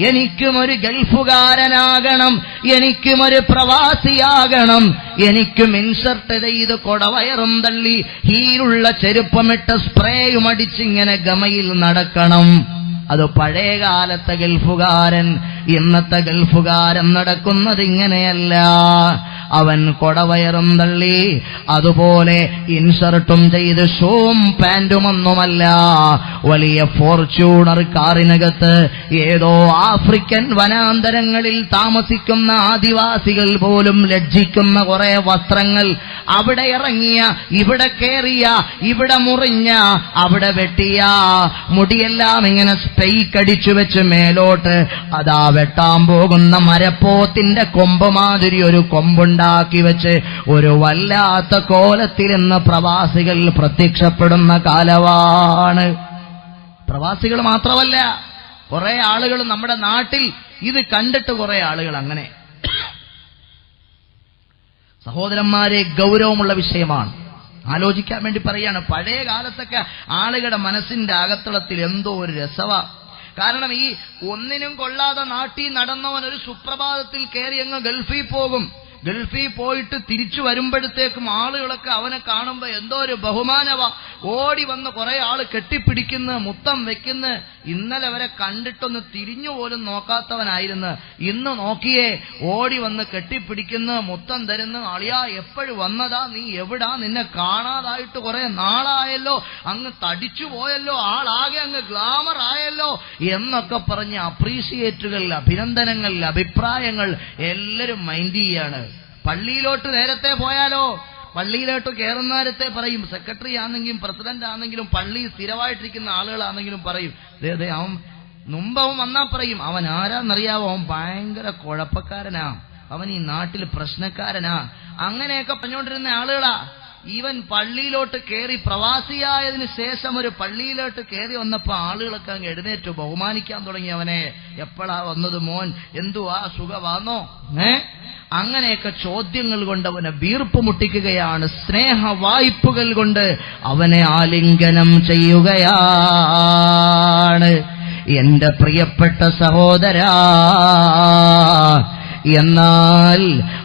എനിക്കും ഒരു ഗൾഫുകാരനാകണം, എനിക്കും ഒരു പ്രവാസിയാകണം, എനിക്കും ഇൻസർട്ട് ചെയ്ത് കൊടവയറും തള്ളി ഹീലുള്ള ചെരുപ്പമിട്ട് സ്പ്രേയും അടിച്ചിങ്ങനെ ഗമയിൽ നടക്കണം. അത് പഴയ കാലത്തെ ഗൾഫുകാരൻ. ഇന്നത്തെ ഗൾഫുകാരൻ നടക്കുന്നത് ഇങ്ങനെയല്ല. അവൻ കൊടവയറും തള്ളി അതുപോലെ ഇൻഷർട്ടും ചെയ്ത് ഷൂവും പാന്റുമൊന്നുമല്ല, വലിയ ഫോർച്യൂണർ കാറിനകത്ത് ഏതോ ആഫ്രിക്കൻ വനാന്തരങ്ങളിൽ താമസിക്കുന്ന ആദിവാസികൾ പോലും ലജ്ജിക്കുന്ന കുറെ വസ്ത്രങ്ങൾ അവിടെ ഇറങ്ങിയ, ഇവിടെ കേറിയ, ഇവിടെ മുറിഞ്ഞ, അവിടെ വെട്ടിയ, മുടിയെല്ലാം ഇങ്ങനെ സ്പെയ്ക്കടിച്ചു വെച്ച് മേലോട്ട് അതാ വെട്ടാൻ പോകുന്ന മരപ്പോത്തിന്റെ കൊമ്പ് മാതിരി ഒരു കൊമ്പുണ്ടാക്കി വെച്ച് ഒരു വല്ലാത്ത കോലത്തിൽ ഇന്ന് പ്രവാസികൾ പ്രത്യക്ഷപ്പെടുന്ന കാലമാണ്. പ്രവാസികൾ മാത്രമല്ല, കുറെ ആളുകൾ നമ്മുടെ നാട്ടിൽ ഇത് കണ്ടിട്ട് കുറെ ആളുകൾ അങ്ങനെ. സഹോദരന്മാരെ, ഗൗരവമുള്ള വിഷയമാണ്. ആലോചിക്കാൻ വേണ്ടി പറയാണ്. പഴയ കാലത്തൊക്കെ ആളുകളുടെ മനസ്സിന്റെ അകത്തളത്തിൽ എന്തോ ഒരു രസവാ. കാരണം ഈ ഒന്നിനും കൊള്ളാതെ നാട്ടിൽ നടന്നവൻ ഒരു സുപ്രഭാതത്തിൽ കയറി അങ്ങ് ഗൾഫിൽ പോകും. ഗൾഫിൽ പോയിട്ട് തിരിച്ചു വരുമ്പോഴത്തേക്കും ആളുകളൊക്കെ അവനെ കാണുമ്പോ എന്തോ ഒരു ബഹുമാനവാ. ഓടി വന്ന് കുറെ ആള് കെട്ടിപ്പിടിക്കുന്നു, മുത്തം വെക്കുന്നു. ഇന്നലെ വരെ കണ്ടിട്ടൊന്ന് തിരിഞ്ഞു പോലും നോക്കാത്തവനായിരുന്നു. ഇന്ന് നോക്കിയേ, ഓടി വന്ന് കെട്ടിപ്പിടിക്കുന്നു, മുത്തം തരുന്നു. അളിയാ, എപ്പോഴും വന്നതാ, നീ എവിടാ, നിന്നെ കാണാതായിട്ട് കുറെ നാളായല്ലോ, അങ്ങ് തടിച്ചു പോയല്ലോ, ആളാകെ അങ്ങ് ഗ്ലാമർ ആയല്ലോ എന്നൊക്കെ പറഞ്ഞ് അപ്രീഷിയേറ്റുകൾ, അഭിനന്ദനങ്ങൾ, അഭിപ്രായങ്ങൾ എല്ലാരും മൈൻഡ് ചെയ്യാണ്. പള്ളിയിലോട്ട് നേരത്തെ പോയാലോ, പള്ളിയിലോട്ട് കയറുന്ന നേരത്തെ പറയും, സെക്രട്ടറി ആണെങ്കിലും പ്രസിഡന്റ് ആണെങ്കിലും പള്ളി സ്ഥിരമായിട്ടിരിക്കുന്ന ആളുകളാണെങ്കിലും പറയും, ദേ അവൻ മുമ്പവൻ വന്നാ പറയും, അവൻ ആരാന്നറിയാവോ, അവൻ ഭയങ്കര കുഴപ്പക്കാരനാ, അവൻ ഈ നാട്ടിൽ പ്രശ്നക്കാരനാ, അങ്ങനെയൊക്കെ പറഞ്ഞുകൊണ്ടിരുന്ന ആളുകളാ. ഇവൻ പള്ളിയിലോട്ട് കയറി, പ്രവാസിയായതിനു ശേഷം ഒരു പള്ളിയിലോട്ട് കയറി വന്നപ്പോ ആളുകളൊക്കെ അങ്ങ് എഴുന്നേറ്റ് ബഹുമാനിക്കാൻ തുടങ്ങി അവനെ. എപ്പോഴാ വന്നത് മോൻ, എന്തുവാ, സുഖമാണോ, അങ്ങനെയൊക്കെ ചോദ്യങ്ങൾ കൊണ്ട് അവനെ വീർപ്പ് മുട്ടിക്കുകയാണ്. സ്നേഹ വായ്പകൾ കൊണ്ട് അവനെ ആലിംഗനം ചെയ്യുകയാണ്. എന്റെ പ്രിയപ്പെട്ട സഹോദരാ, എന്നാൽ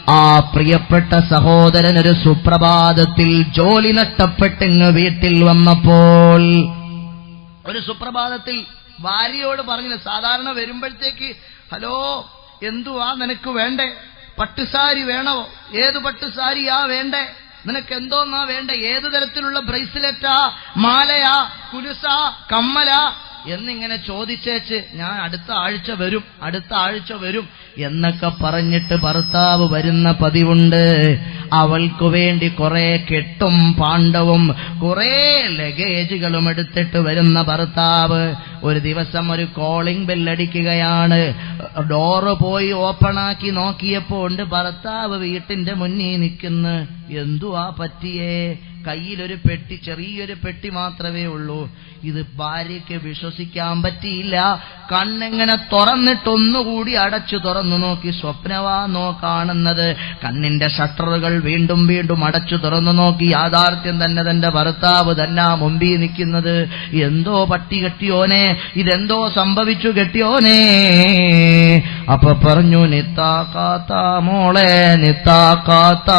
ആ പ്രിയപ്പെട്ട സഹോദരൻ ഒരു സുപ്രഭാതത്തിൽ ജോലി നഷ്ടപ്പെട്ടിങ്ങ് വീട്ടിൽ വന്നപ്പോൾ, ഒരു സുപ്രഭാതത്തിൽ ഭാര്യയോട് പറഞ്ഞില്ല. സാധാരണ വരുമ്പോഴത്തേക്ക്, ഹലോ, എന്തുവാ നിനക്ക് വേണ്ടേ, പട്ടുസാരി വേണോ, ഏത് പട്ടുസാരിയാ വേണ്ടേ, നിനക്ക് എന്തോന്നാ വേണ്ടേ, ഏതു തരത്തിലുള്ള ബ്രേസ്ലെറ്റാ, മാലയാ, കുലുസാ, കമ്മലാ എന്നിങ്ങനെ ചോദിച്ചേച്ച് ഞാൻ അടുത്ത ആഴ്ച വരും എന്നൊക്കെ പറഞ്ഞിട്ട് ഭർത്താവ് വരുന്ന പതിവുണ്ട്. അവൾക്കു വേണ്ടി കുറെ കെട്ടും പാണ്ഡവും കുറെ ലഗേജുകളും എടുത്തിട്ട് വരുന്ന ഭർത്താവ് ഒരു ദിവസം ഒരു കോളിംഗ് ബെല്ലടിക്കുകയാണ്. ഡോറ് പോയി ഓപ്പണാക്കി നോക്കിയപ്പോ ഉണ്ട് ഭർത്താവ് വീട്ടിന്റെ മുന്നിൽ നിൽക്കുന്നു. എന്തുവാ പറ്റിയേ? കയ്യിലൊരു പെട്ടി, ചെറിയൊരു പെട്ടി മാത്രമേ ഉള്ളൂ. ഇത് ഭാര്യയ്ക്ക് വിശ്വസിക്കാൻ പറ്റിയില്ല. കണ്ണെങ്ങനെ തുറന്നിട്ടൊന്നുകൂടി അടച്ചു തുറന്നു നോക്കി. സ്വപ്നവാന്നോ കാണുന്നത്? കണ്ണിന്റെ ഷട്ടറുകൾ വീണ്ടും വീണ്ടും അടച്ചു തുറന്നു നോക്കി. യാഥാർത്ഥ്യം തന്നെ, തന്റെ ഭർത്താവ് തന്നെ മുമ്പിൽ നിൽക്കുന്നത്. എന്തോ പട്ടി കെട്ടിയോനെ, ഇതെന്തോ സംഭവിച്ചു കെട്ടിയോനെ. അപ്പൊ പറഞ്ഞു, നിത്താക്കാത്ത മോളെ, നിത്താക്കാത്ത,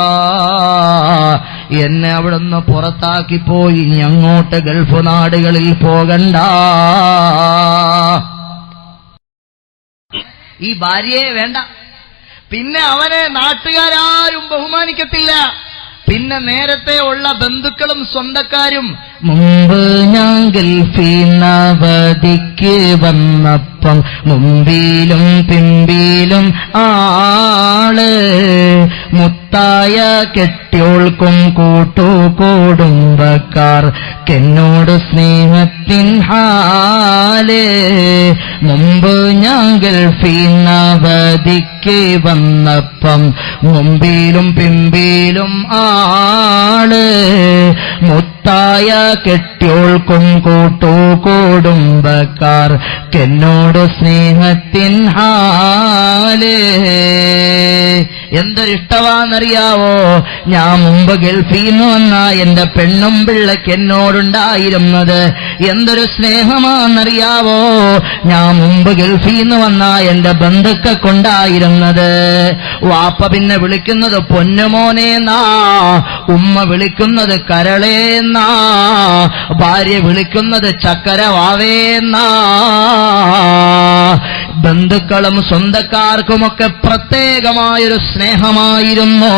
എന്നെ അവിടുന്ന് പുറത്താക്കിപ്പോയി, ഇനി അങ്ങോട്ട് ഗൾഫ് നാടുകളിൽ പോകണ്ട. ഈ ഭാര്യയെ വേണ്ട. പിന്നെ അവനെ നാട്ടുകാരും ബഹുമാനിക്കത്തില്ല. പിന്നെ നേരത്തെ ഉള്ള ബന്ധുക്കളും സ്വന്തക്കാരും. മുമ്പ് ഞാൻ ഗൾഫിന്നവധിക്ക് വന്നപ്പം മുമ്പിലും പിമ്പിലും ആള്, മുത്തായ കെട്ടിയോൾക്കും കൂട്ടുകുടുംബക്കാർക്കെന്നോട് സ്നേഹത്തിൻ ഹാല്. മുമ്പ് ഞാൻ ഗൾഫിന്നവധിക്ക് വന്നപ്പം മുമ്പിലും പിമ്പിലും ആള്, മുത്തായ കെട്ടിയോൾക്കും കൂട്ടുകുടുംബക്കാർക്കെന്നോട് സ്നേഹത്തിൻ ഹാല്. എന്തൊരിഷ്ടമാണെന്നറിയാവോ? ഞാൻ മുമ്പ് ഗൾഫിൽ നിന്ന് വന്ന എന്റെ പെണ്ണും പിള്ളയ്ക്ക് എന്നോടുണ്ടായിരുന്നത്. എന്തൊരു സ്നേഹമാണെന്നറിയാവോ? ഞാൻ മുമ്പ് ഗൾഫിൽ നിന്ന് വന്ന എന്റെ ബന്ധുക്കൾക്കുണ്ടായിരുന്നത്. വാപ്പ പിന്നെ വിളിക്കുന്നത് പൊന്നുമോനേന്നാ, ഉമ്മ വിളിക്കുന്നത് കരളേന്നാ, ഭാര്യ വിളിക്കുന്നത് ചക്കരവാവേന്നാ. ബന്ധുക്കളും സ്വന്തക്കാർക്കുമൊക്കെ പ്രത്യേകമായൊരു സ്നേഹമായിരുന്നു.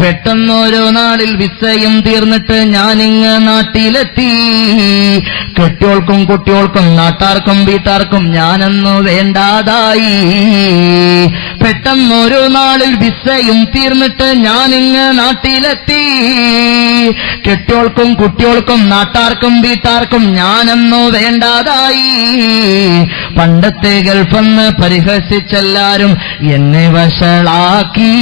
പെട്ടെന്നൊരു നാളിൽ വിസയും തീർന്നിട്ട് ഞാനിങ്ങ് നാട്ടിലെത്തി. കെട്ടിയോൾക്കും കുട്ടിയോൾക്കും നാട്ടാർക്കും വീട്ടാർക്കും ഞാനൊന്നു വേണ്ടാതായി. പെട്ടെന്നൊരു നാളിൽ വിസയും തീർന്നിട്ട് ഞാനിങ്ങ് നാട്ടിലെത്തി. കെട്ടിയോൾക്കും കുട്ടിയോൾക്കും നാട്ടാർക്കും വീട്ടാർക്കും ഞാനൊന്നു വേണ്ടാതായി. പണ്ടത്തെ ഗൾഫെന്ന് പരിഹസിച്ചെല്ലാരും എന്നെ വഷളാക്കി.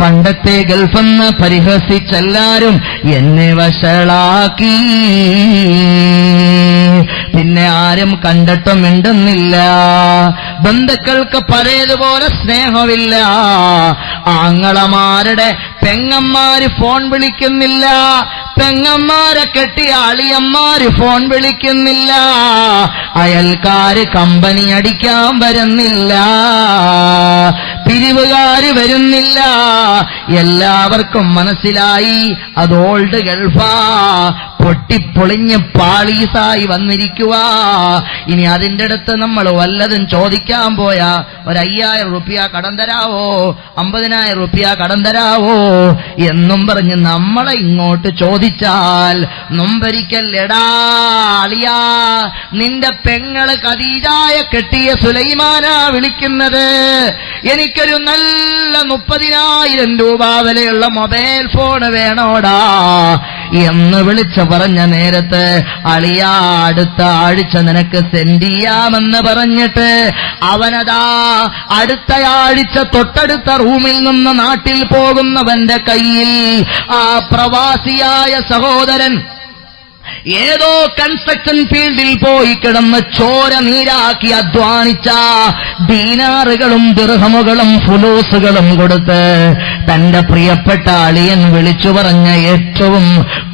പണ്ടത്തെ ഗൾഫെന്ന് പരിഹസിച്ചെല്ലാരും എന്നെ വഷളാക്കി. പിന്നെ ആരും കണ്ടിട്ടും മിണ്ടുന്നില്ല. ബന്ധുക്കൾക്ക് പഴയതുപോലെ സ്നേഹമില്ല. ആങ്ങളമാരുടെ പെങ്ങന്മാര് ഫോൺ വിളിക്കുന്നില്ല. പെങ്ങന്മാരെ കെട്ടിയ അളിയന്മാര് ഫോൺ വിളിക്കുന്നില്ല. അയൽക്കാര് കമ്പനി അടിക്കാൻ വരുന്നില്ല. പിരിവുകാര് വരുന്നില്ല. എല്ലാവർക്കും മനസ്സിലായി അത് ഓൾഡ് ഗൾഫാ, പൊട്ടിപ്പൊളിഞ്ഞ് പാളീസായി വന്നിരിക്കുക. ഇനി അതിന്റെ അടുത്ത് നമ്മൾ വല്ലതും ചോദിക്കാൻ പോയാ 1,000 റുപ്യ കടം തരാവോ, 50,000 റുപ്യ കടം തരാവോ എന്നും പറഞ്ഞ് നമ്മളെ ഇങ്ങോട്ട് ചോദിച്ചാൽ നൊമ്പരിക്കല്ലെടാ അളിയാ, നിന്റെ പെങ്ങള് ഖദീജയെ കെട്ടിയ സുലൈമാനാ വിളിക്കുന്നത്. എനിക്കൊരു നല്ല 30,000 രൂപ വിലയുള്ള മൊബൈൽ ഫോൺ വേണോടാ എന്ന് വിളിച്ചു പറഞ്ഞ നേരത്ത് അളിയാ അടുത്ത ആഴ്ച നിനക്ക് സെൻഡ് ചെയ്യാമെന്ന് പറഞ്ഞിട്ട് അവനതാ അടുത്ത ആഴ്ച തൊട്ടടുത്ത റൂമിൽ നിന്ന് നാട്ടിൽ പോകുന്നവന്റെ കയ്യിൽ ആ പ്രവാസിയായ സഹോദരൻ ഏതോ കൺസ്ട്രക്ഷൻ ഫീൽഡിൽ പോയി കിടന്ന് ചോര നീരാക്കി അധ്വാനിച്ച ദീനാറുകളും ദിർഹമുകളും ഫുലൂസുകളും കൊടുത്ത് തന്റെ പ്രിയപ്പെട്ട അളിയൻ വിളിച്ചു പറഞ്ഞ ഏറ്റവും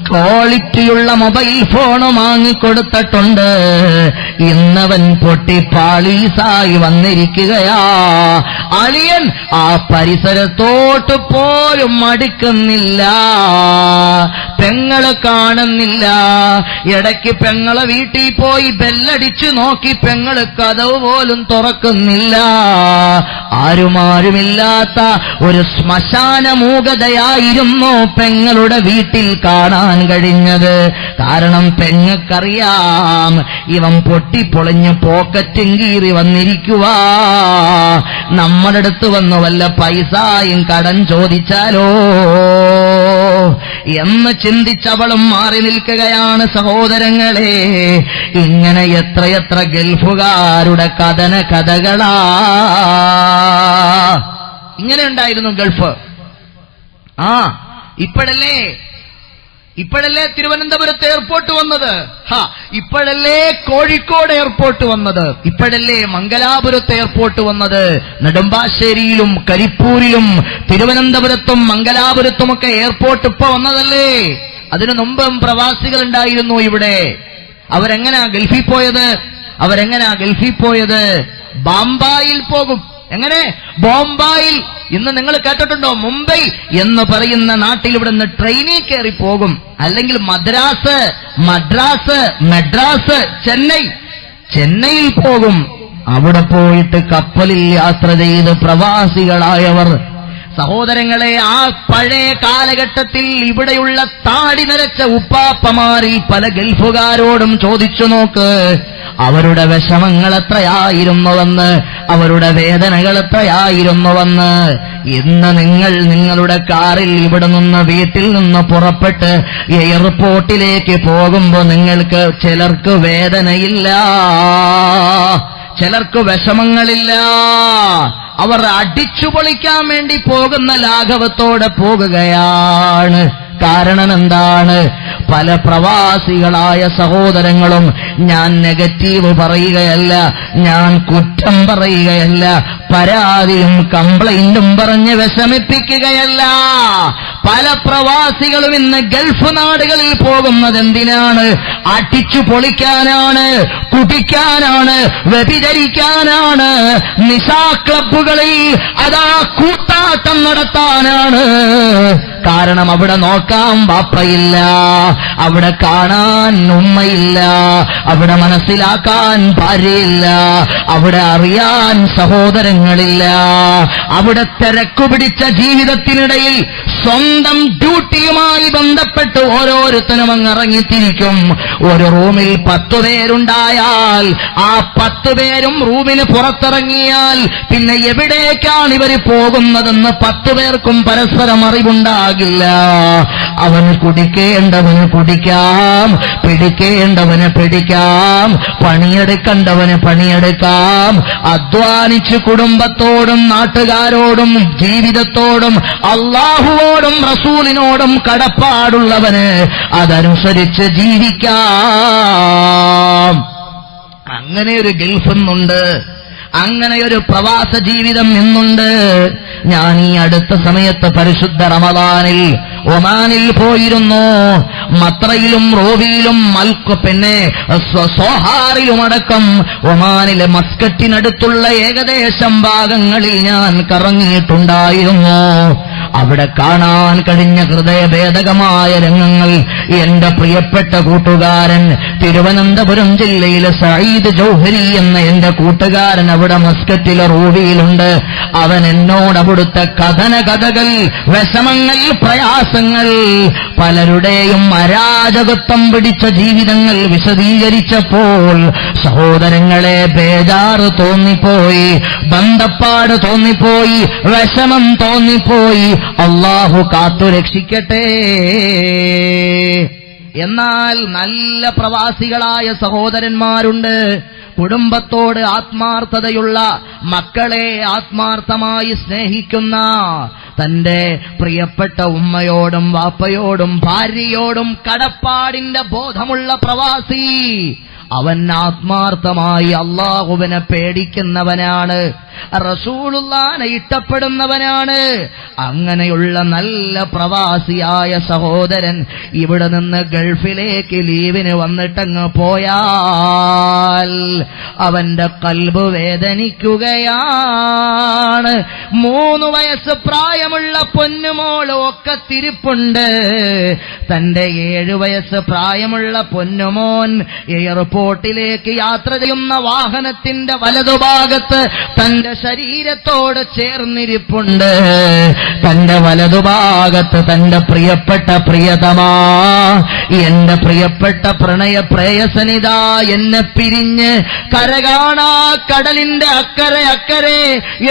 ക്വാളിറ്റിയുള്ള മൊബൈൽ ഫോൺ വാങ്ങിക്കൊടുത്തിട്ടുണ്ട്. ഇന്നവൻ പൊട്ടിപ്പാളീസായി വന്നിരിക്കുകയാ. അളിയൻ ആ പരിസരത്തോട്ട് പോലും അടുക്കുന്നില്ല. പെങ്ങളെ കാണുന്നില്ല. ഇടയ്ക്ക് പെങ്ങളെ വീട്ടിൽ പോയി ബെല്ലടിച്ചു നോക്കി പെങ്ങള് കതവ് പോലും തുറക്കുന്നില്ല. ആരുമാരുമില്ലാത്ത ഒരു ശ്മശാന മൂകതയായിരുന്നു പെങ്ങളുടെ വീട്ടിൽ കാണാൻ കഴിഞ്ഞത്. കാരണം പെങ്ങൾക്കറിയാം ഇവൻ പൊട്ടിപ്പൊളിഞ്ഞ് പോക്കറ്റും കീറി വന്നിരിക്കുക. നമ്മുടെ അടുത്ത് വന്നു വല്ല പൈസയും കടം ചോദിച്ചാലോ എന്ന് ചിന്തിച്ചവളും മാറി നിൽക്കുകയാണ്. സഹോദരങ്ങളെ, ഇങ്ങനെ എത്രയെത്ര ഗൾഫുകാരുടെ കഥന കഥകളാ. ഇങ്ങനെ ഉണ്ടായിരുന്നു ഗൾഫ്. ഇപ്പോഴല്ലേ തിരുവനന്തപുരത്ത് എയർപോർട്ട് വന്നത്, ഇപ്പോഴല്ലേ കോഴിക്കോട് എയർപോർട്ട് വന്നത്, ഇപ്പോഴല്ലേ മംഗലാപുരത്ത് എയർപോർട്ട് വന്നത്. നെടുമ്പാശ്ശേരിയിലും കരിപ്പൂരിലും തിരുവനന്തപുരത്തും മംഗലാപുരത്തുമൊക്കെ എയർപോർട്ട് ഇപ്പൊ വന്നതല്ലേ. അതിനു മുമ്പും പ്രവാസികൾ ഉണ്ടായിരുന്നു ഇവിടെ. അവരെങ്ങനാ ഗൾഫിൽ പോയത്? ബോംബായിൽ പോകും. എങ്ങനെ? ബോംബായിൽ. ഇന്ന് നിങ്ങൾ കേട്ടിട്ടുണ്ടോ? മുംബൈ എന്ന് പറയുന്ന നാട്ടിൽ ഇവിടെ നിന്ന് ട്രെയിനിൽ കയറി പോകും. അല്ലെങ്കിൽ മദ്രാസ്, ചെന്നൈയിൽ പോകും. അവിടെ പോയിട്ട് കപ്പലിൽ യാത്ര ചെയ്ത് പ്രവാസികളായവർ സഹോദരങ്ങളെ, ആ പഴയ കാലഘട്ടത്തിൽ ഇവിടെയുള്ള താടി നരച്ച ഉപ്പാപ്പമാരിൽ പല ഗൾഫുകാരോടും ചോദിച്ചു നോക്ക്, അവരുടെ വിഷമങ്ങൾ എത്രയായിരുന്നുവെന്ന്, അവരുടെ വേദനകൾ എത്രയായിരുന്നുവെന്ന്. ഇന്ന് നിങ്ങളുടെ കാറിൽ ഇവിടെ നിന്ന് വീട്ടിൽ നിന്ന് പുറപ്പെട്ട് എയർപോർട്ടിലേക്ക് പോകുമ്പോൾ നിങ്ങൾക്ക് ചിലർക്ക് വേദനയില്ല, ചിലർക്ക് വിഷമങ്ങളില്ല. അവർ അടിച്ചു പൊളിക്കാൻ വേണ്ടി പോകുന്ന ലാഘവത്തോടെ പോകുകയാണ്. കാരണം എന്താണ്? പല പ്രവാസികളായ സഹോദരങ്ങളും, ഞാൻ നെഗറ്റീവ് പറയുകയല്ല, ഞാൻ കുറ്റം പറയുകയല്ല, പരാതിയും കംപ്ലൈന്റും പറഞ്ഞ് വിഷമിപ്പിക്കുകയല്ല. പല പ്രവാസികളും ഇന്ന് ഗൾഫ് നാടുകളിൽ പോകുന്നത് എന്തിനാണ്? അടിച്ചു പൊളിക്കാനാണ്. കുടിക്കാനാണ്, വ്യഭിചരിക്കാനാണ്, നിശാ ക്ലബ്ബുകളിൽ അതാ കൂത്താട്ടം നടത്താനാണ്. കാരണം അവിടെ നോക്കാൻ ബാപ്പയില്ല, അവിടെ കാണാൻ ഉമ്മയില്ല, അവിടെ മനസ്സിലാക്കാൻ ഭാര്യയില്ല, അവിടെ അറിയാൻ സഹോദരങ്ങളില്ല. അവിടെ തിരക്കുപിടിച്ച ജീവിതത്തിനിടയിൽ സ്വന്തം ഡ്യൂട്ടിയുമായി ബന്ധപ്പെട്ട് ഓരോരുത്തരും അങ്ങ് ഇറങ്ങിത്തിരിക്കും. ഒരു റൂമിൽ 10 പേരുണ്ടായാൽ ആ 10 പേരും റൂമിന് പുറത്തിറങ്ങിയാൽ പിന്നെ എവിടേക്കാണ് ഇവർ പോകുന്നതെന്ന് 10 പേർക്കും പരസ്പരം അറിവുണ്ടാകില്ല. അവന് കുടിക്കേണ്ടവന് കുടിക്കാം, പിടിക്കേണ്ടവന് പിടിക്കാം, പണിയെടുക്കേണ്ടവന് പണിയെടുക്കാം. അധ്വാനിച്ച് കുടുംബത്തോടും നാട്ടുകാരോടും ജീവിതത്തോടും അള്ളാഹുവോടും റസൂലിനോടും കടപ്പാടുള്ളവന് അതനുസരിച്ച് ജീവിക്കാം. അങ്ങനെ ഒരു ഗൾഫ് ഇന്നുണ്ട്, അങ്ങനെയൊരു പ്രവാസ ജീവിതം ഇന്നുണ്ട്. ഞാൻ ഈ അടുത്ത സമയത്ത് പരിശുദ്ധ റമദാനിൽ ഒമാനിൽ പോയിരുന്നു. മത്രയിലും റോവിയിലും പിന്നെ സോഹാറിലുമടക്കം ഒമാനിലെ മസ്കറ്റിനടുത്തുള്ള ഏകദേശം ഭാഗങ്ങളിൽ ഞാൻ കറങ്ങിയിട്ടുണ്ടായിരുന്നു. അവിടെ കാണാൻ കഴിഞ്ഞ ഹൃദയഭേദകമായ രംഗങ്ങൾ എന്റെ പ്രിയപ്പെട്ട കൂട്ടുകാരൻ തിരുവനന്തപുരം ജില്ലയിലെ സഈദ് ജൗഹരി എന്ന എന്റെ കൂട്ടുകാരൻ അവിടെ മസ്കറ്റിലെ റൂവിയിലുണ്ട്. അവൻ എന്നോട് അവിടുത്തെ കഥനകഥകൾ, വിഷമങ്ങൾ, പ്രയാസങ്ങൾ, പലരുടെയും അരാജകത്വം പിടിച്ച ജീവിതങ്ങൾ വിശദീകരിച്ചപ്പോൾ സഹോദരങ്ങളെ ബേജാറ് തോന്നിപ്പോയി, ബന്ധപ്പാട് തോന്നിപ്പോയി, വിഷമം തോന്നിപ്പോയി. അല്ലാഹു കാത്തു രക്ഷിക്കട്ടെ. എന്നാൽ നല്ല പ്രവാസികളായ സഹോദരന്മാരുണ്ട്, കുടുംബത്തോട് ആത്മാർത്ഥതയുള്ള, മക്കളെ ആത്മാർത്ഥമായി സ്നേഹിക്കുന്ന, തന്റെ പ്രിയപ്പെട്ട ഉമ്മയോടും വാപ്പയോടും ഭാര്യയോടും കടപ്പാടിന്റെ ബോധമുള്ള പ്രവാസി. അവൻ ആത്മാർത്ഥമായി അള്ളാഹുവിനെ പേടിക്കുന്നവനാണ്, റസൂലുള്ളാഹിനെ ഇഷ്ടപ്പെടുന്നവനാണ്. അങ്ങനെയുള്ള നല്ല പ്രവാസിയായ സഹോദരൻ ഇവിടെ നിന്ന് ഗൾഫിലേക്ക് ലീവിന് വന്നിട്ടങ്ങ് പോയാൽ അവന്റെ കൽബ് വേദനിക്കുകയാണ്. 3 വയസ്സ് പ്രായമുള്ള പൊന്നുമോള് ഒക്കെ തിരിപ്പുണ്ട്. തന്റെ 7 വയസ്സ് പ്രായമുള്ള പൊന്നുമോൻ എയർപോർട്ടിലേക്ക് യാത്ര ചെയ്യുന്ന വാഹനത്തിന്റെ വലതുഭാഗത്ത് തന്റെ ശരീരത്തോട് ചേർന്നിരിപ്പുണ്ട്. തന്റെ വലതുഭാഗത്ത് തന്റെ പ്രിയപ്പെട്ട പ്രിയതമാ, എന്റെ പ്രിയപ്പെട്ട പ്രണയ പ്രേയസനിതാ എന്നെ പിരിഞ്ഞ് കരകാണാ കടലിന്റെ അക്കരെ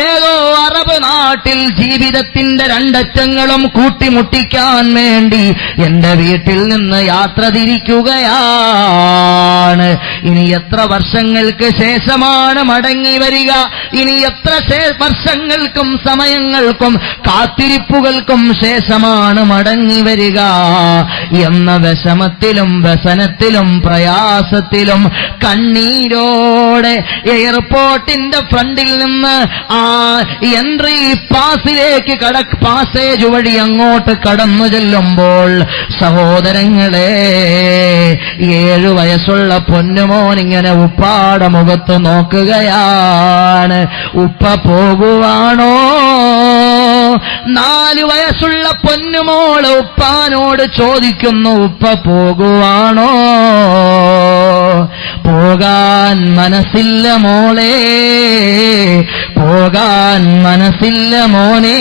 ഏതോ അറബ് നാട്ടിൽ ജീവിതത്തിന്റെ രണ്ടറ്റങ്ങളും കൂട്ടിമുട്ടിക്കാൻ വേണ്ടി എന്റെ വീട്ടിൽ നിന്ന് യാത്ര തിരിക്കുകയാണ്. ഇനി എത്ര വർഷങ്ങൾക്ക് ശേഷമാണ് മടങ്ങി വരിക? ഇനി എത്ര വർഷങ്ങൾക്കും സമയങ്ങൾക്കും കാത്തിരിപ്പുകൾക്കും ശേഷമാണ് മടങ്ങി വരിക എന്ന വിഷമത്തിലും വ്യസനത്തിലും പ്രയാസത്തിലും കണ്ണീരോടെ എയർപോർട്ടിന്റെ ഫ്രണ്ടിൽ നിന്ന് ആ എൻട്രി പാസിലേക്ക് പാസേജ് വഴി അങ്ങോട്ട് കടന്നു ചെല്ലുമ്പോൾ സഹോദരങ്ങളെ 7 വയസ്സുള്ള പൊന്നുമോൻ ഇങ്ങനെ ഉപ്പാടെ മുഖത്ത് നോക്കുകയാണ്. ഉപ്പ പോകുവാണോ? 4 വയസ്സുള്ള പൊന്നുമോള് ഉപ്പാനോട് ചോദിക്കുന്നു, ഉപ്പ പോകുവാണോ? പോകാൻ മനസ്സില്ല മോളെ, പോകാൻ മനസ്സില്ല മോനെ.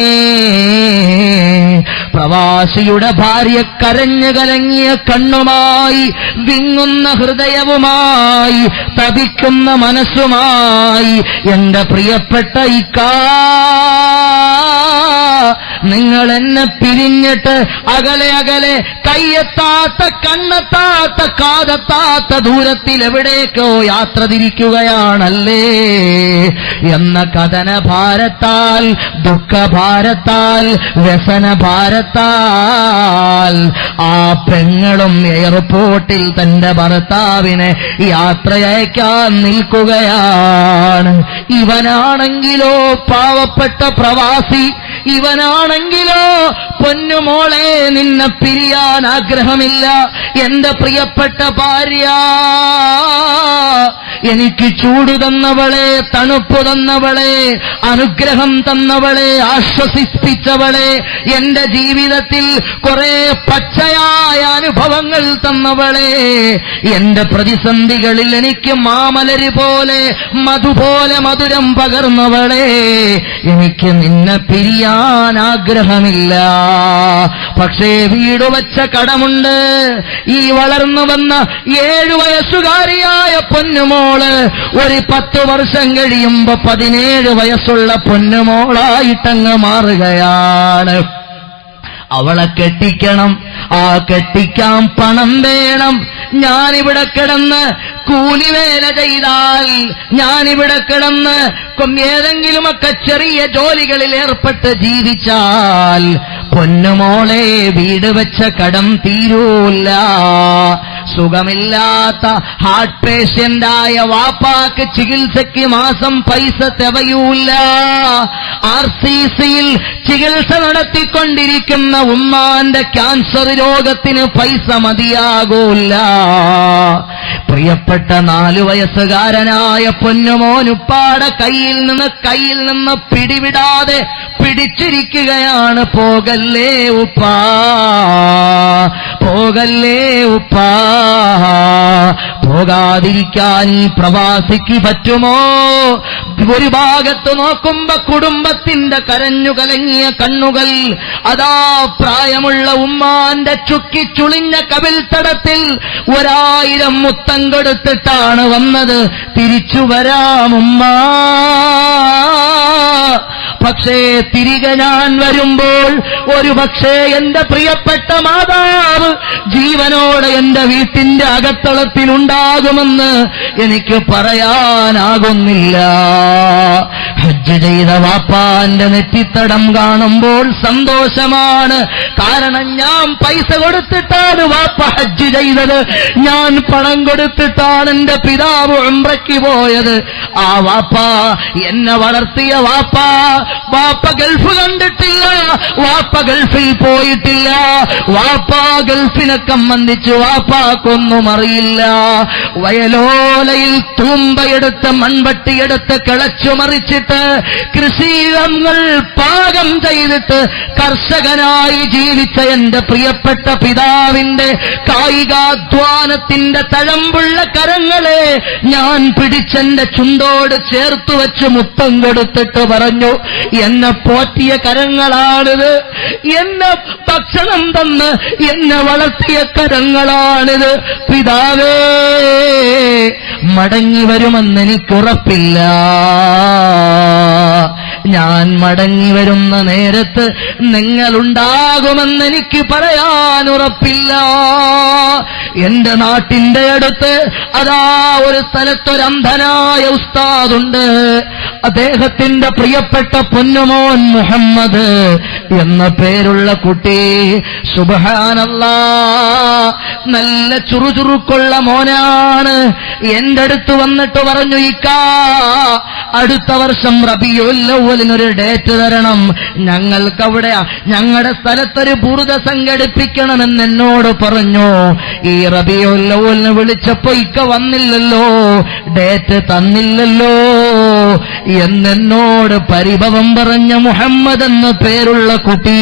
പ്രവാസിയുടെ ഭാര്യ കരഞ്ഞു കലങ്ങിയ കണ്ണുമായി, വിങ്ങുന്ന ഹൃദയവുമായി, തപിക്കുന്ന മനസ്സുമായി, എന്റെ പ്രിയപ്പെട്ട ഇക്കാ, നിങ്ങൾ എന്നെ പിരിഞ്ഞിട്ട് അകലെ അകലെ കയ്യെത്താത്ത, കണ്ണെത്താത്ത, കാതെത്താത്ത ദൂരത്തിൽ എവിടേക്കോ യാത്ര തിരിക്കുകയാണല്ലേ എന്ന കഥനഭാരത്താൽ, ദുഃഖഭാരത്താൽ, വ്യസനഭാരത്താൽ ആ പെങ്ങളും എയർപോർട്ടിൽ തന്റെ ഭർത്താവിനെ യാത്രയയക്കാൻ നിൽക്കുകയാണ്. ഇവനാണെങ്കിലോ പാവപ്പെട്ട പ്രവാസി, ഇവനാണെങ്കിലോ പൊന്നുമോളെ നിന്നെ പിരിയാൻ ആഗ്രഹമില്ല. എന്റെ പ്രിയപ്പെട്ട ഭാര്യ, എനിക്ക് ചൂട് തന്നവളെ, തണുപ്പ് തന്നവളെ, അനുഗ്രഹം തന്നവളെ, ആശ്വസിപ്പിച്ചവളെ, എന്റെ ജീവിതത്തിൽ കുറെ പച്ചയായ അനുഭവങ്ങൾ തന്നവളെ, എന്റെ പ്രതിസന്ധികളിൽ എനിക്ക് മാമലര് പോലെ മധുപോലെ മധുരം പകർന്നവളെ, എനിക്ക് നിന്നെ പിരിയാൻ ആഗ്രഹമില്ല. പക്ഷേ വീട് വച്ച കടമുണ്ട്. ഈ വളർന്നു വന്ന 7 വയസ്സുകാരിയായ പൊന്നുമോള് ഒരു 10 വർഷം കഴിയുമ്പോ 17 വയസ്സുള്ള പൊന്നുമോളായിട്ടങ്ങ് മാറുകയാണ്. അവളെ കെട്ടിക്കണം, ആ കെട്ടിക്കാൻ പണം വേണം. ഞാനിവിടെ കിടന്ന് കൂലിവേല ചെയ്താൽ, ഞാനിവിടെ കിടന്ന് ഏതെങ്കിലുമൊക്കെ ചെറിയ ജോലികളിൽ ഏർപ്പെട്ട് ജീവിച്ചാൽ പൊന്നുമോളെ വീട് വെച്ച കടം തീരൂല്ല. സുഖമില്ലാത്ത ഹാർട്ട് പേഷ്യന്റായ വാപ്പാക്ക് ചികിത്സയ്ക്ക് മാസം പൈസ തികയൂല. RCCയിൽ ചികിത്സ നടത്തിക്കൊണ്ടിരിക്കുന്ന ഉമ്മാന്റെ ക്യാൻസർ രോഗത്തിന് പൈസ മതിയാകൂല. പ്രിയപ്പെട്ട 4 വയസ്സുകാരനായ പൊന്നുമോനുപ്പാടെ കയ്യിൽ നിന്ന് പിടിവിടാതെ പിടിച്ചിരിക്കുകയാണ്. പോകല്ലേ ഉപ്പാ, പോകല്ലേ ഉപ്പാ. പോകാതിരിക്കാൻ ഈ പ്രവാസിക്ക് പറ്റുമോ? ഒരു ഭാഗത്ത് നോക്കുമ്പോ കുടുംബത്തിന്റെ കരഞ്ഞു കലങ്ങിയ കണ്ണുകൾ, അതാ പ്രായമുള്ള ഉമ്മാന്റെ ചുക്കിച്ചുളിഞ്ഞ കവിൾത്തടത്തിൽ 1000 മുത്തം കൊടുത്തിട്ടാണ് വന്നത്. തിരിച്ചു വരാം ഉമ്മാ. പക്ഷേ തിരികെ ഞാൻ വരുമ്പോൾ ഒരു പക്ഷേ എന്റെ പ്രിയപ്പെട്ട മാതാവ് ജീവനോടെ എന്റെ വീട്ടിന്റെ അകത്തളത്തിലുണ്ടാകുമെന്ന് എനിക്ക് പറയാനാകുന്നില്ല. ഹജ്ജ് ചെയ്ത വാപ്പാന്റെ നെറ്റിത്തടം കാണുമ്പോൾ സന്തോഷമാണ്. കാരണം ഞാൻ പൈസ കൊടുത്തിട്ടാണ് വാപ്പ ഹജ്ജ് ചെയ്തത്, ഞാൻ പണം കൊടുത്തിട്ടാണ് എന്റെ പിതാവ് ഉംറയ്ക്ക് പോയത്. ആ വാപ്പ എന്നെ വളർത്തിയ വാപ്പ ഗൾഫ് കണ്ടിട്ടില്ല, വാപ്പ ഗൾഫിൽ പോയിട്ടില്ല, വാപ്പ ഗൾഫിനെ സംബന്ധിച്ച് വാപ്പാക്കൊന്നും അറിയില്ല. വയലോലയിൽ തൂമ്പയെടുത്ത് മൺവട്ടിയെടുത്ത് കിളച്ചു മറിച്ചിട്ട് കൃഷിയിടങ്ങൾ പാകം ചെയ്തിട്ട് കർഷകനായി ജീവിച്ച എന്റെ പ്രിയപ്പെട്ട പിതാവിന്റെ കായികാധ്വാനത്തിന്റെ തഴമ്പുള്ള കരങ്ങളെ ഞാൻ പിടിച്ചെന്റെ ചുണ്ടോട് ചേർത്തു വെച്ച് മുത്തം കൊടുത്തിട്ട് പറഞ്ഞു, എന്നെ പോറ്റിയ കരങ്ങളാണിത്, എന്നെ ഭക്ഷണം തന്ന് എന്നെ വളർത്തിയ കരങ്ങളാണിത്. പിതാവേ, മടങ്ങി വരുമെന്ന് എനിക്കുറപ്പില്ല. ഞാൻ മടങ്ങി വരുന്ന നേരത്ത് നിങ്ങളുണ്ടാകുമെന്ന് എനിക്ക് പറയാൻ ഉറപ്പില്ല. എന്റെ നാട്ടിന്റെ അടുത്ത് അതാ ഒരു സ്ഥലത്തൊരന്ധനായ ഉസ്താദുണ്ട്. അദ്ദേഹത്തിന്റെ പ്രിയപ്പെട്ട പൊന്നുമോൻ മുഹമ്മദ് എന്ന പേരുള്ള കുട്ടി, സുബ്ഹാനല്ലാഹ്, നല്ല ചുറുചുറുക്കുള്ള മോനാണ്. എന്റെ അടുത്ത് വന്നിട്ട് പറഞ്ഞു, ഇക്കാ അടുത്ത വർഷം റബീഉൽ അവ്വലിനൊരു ഡേറ്റ് തരണം, ഞങ്ങൾക്കവിടെ ഞങ്ങളുടെ സ്ഥലത്തൊരു ബുറുദ സംഘടിപ്പിക്കണമെന്ന് എന്നോട് പറഞ്ഞു. ഈ റബീഉൽ അവ്വലിന് വിളിച്ചപ്പോ ഇക്ക വന്നില്ലല്ലോ, ഡേറ്റ് തന്നില്ലല്ലോ എന്നോട് പരിഭവം പറഞ്ഞ മുഹമ്മദ് എന്ന പേരുള്ള കുട്ടി,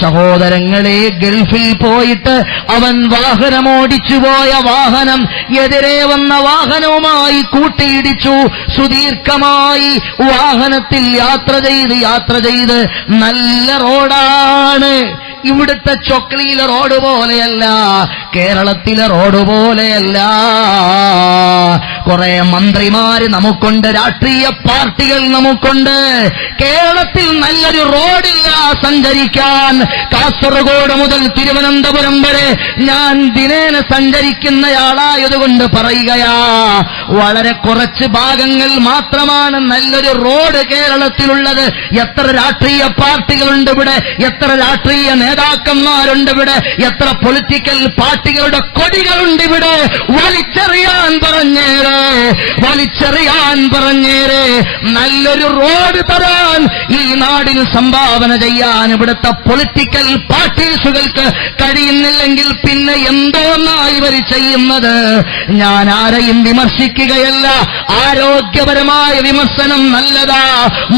സഹോദരങ്ങളെ, ഗൾഫിൽ പോയിട്ട് അവൻ വാഹനമോടിച്ചു പോയ വാഹനം എതിരെ വന്ന വാഹനവുമായി കൂട്ടിയിടിച്ചു. സുദീർഘമായി വാഹനത്തിൽ യാത്ര ചെയ്ത് നല്ല റോഡാണ്. ഇവിടുത്തെ ചൊക്ലിയിലെ റോഡ് പോലെയല്ല, കേരളത്തിലെ റോഡ് പോലെയല്ല. കുറെ മന്ത്രിമാര് നമുക്കുണ്ട്, രാഷ്ട്രീയ പാർട്ടികൾ നമുക്കുണ്ട്. കേരളത്തിൽ നല്ലൊരു റോഡില്ല സഞ്ചരിക്കാൻ. കാസർഗോഡ് മുതൽ തിരുവനന്തപുരം വരെ ഞാൻ ദിനേന സഞ്ചരിക്കുന്നയാളായതുകൊണ്ട് പറയുകയാ, വളരെ കുറച്ച് ഭാഗങ്ങൾ മാത്രമാണ് നല്ലൊരു റോഡ് കേരളത്തിലുള്ളത്. എത്ര രാഷ്ട്രീയ പാർട്ടികളുണ്ട് ഇവിടെ, എത്ര രാഷ്ട്രീയ നേതാക്കന്മാരുണ്ട് ഇവിടെ, എത്ര പൊളിറ്റിക്കൽ പാർട്ടികളുടെ കൊടികളുണ്ട് ഇവിടെ. വലിച്ചെറിയാൻ പറഞ്ഞേരെ, വലിച്ചെറിയാൻ പറഞ്ഞേരെ. നല്ലൊരു റോഡ് തരാൻ, ഈ നാടിന് സംഭാവന ചെയ്യാൻ ഇവിടുത്തെ പൊളിറ്റിക്കൽ പാർട്ടീസുകൾക്ക് കഴിയുന്നില്ലെങ്കിൽ പിന്നെ എന്തോന്നായി ഇവർ ചെയ്യുന്നത്? ഞാൻ ആരെയും വിമർശിക്കുകയല്ല. ആരോഗ്യപരമായ വിമർശനം നല്ലതാ,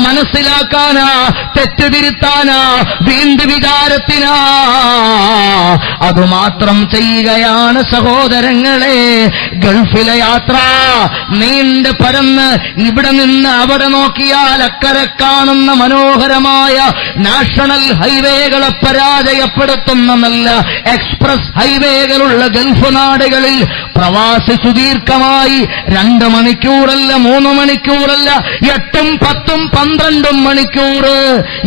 മനസ്സിലാക്കാനാ, തെറ്റുതിരുത്താനാ, വീണ്ടും വിചാരത്തിനാ. അതുമാത്രം ചെയ്യുകയാണ് സഹോദരങ്ങളെ. ഗൾഫിലെ യാത്ര നീണ്ട് പരന്ന് ഇവിടെ നിന്ന് അവിടെ നോക്കിയാൽ അക്കരെ കാണുന്ന മനോഹരമായ നാഷണൽ ഹൈവേകളെ പരാജയപ്പെടുത്തുന്ന നല്ല എക്സ്പ്രസ് ഹൈവേകളുള്ള ഗൾഫ് നാടുകളിൽ പ്രവാസി സുദീർഘമായി 2 മണിക്കൂറല്ല 3 മണിക്കൂറല്ല 8ഉം 10ഉം 12ഉം മണിക്കൂർ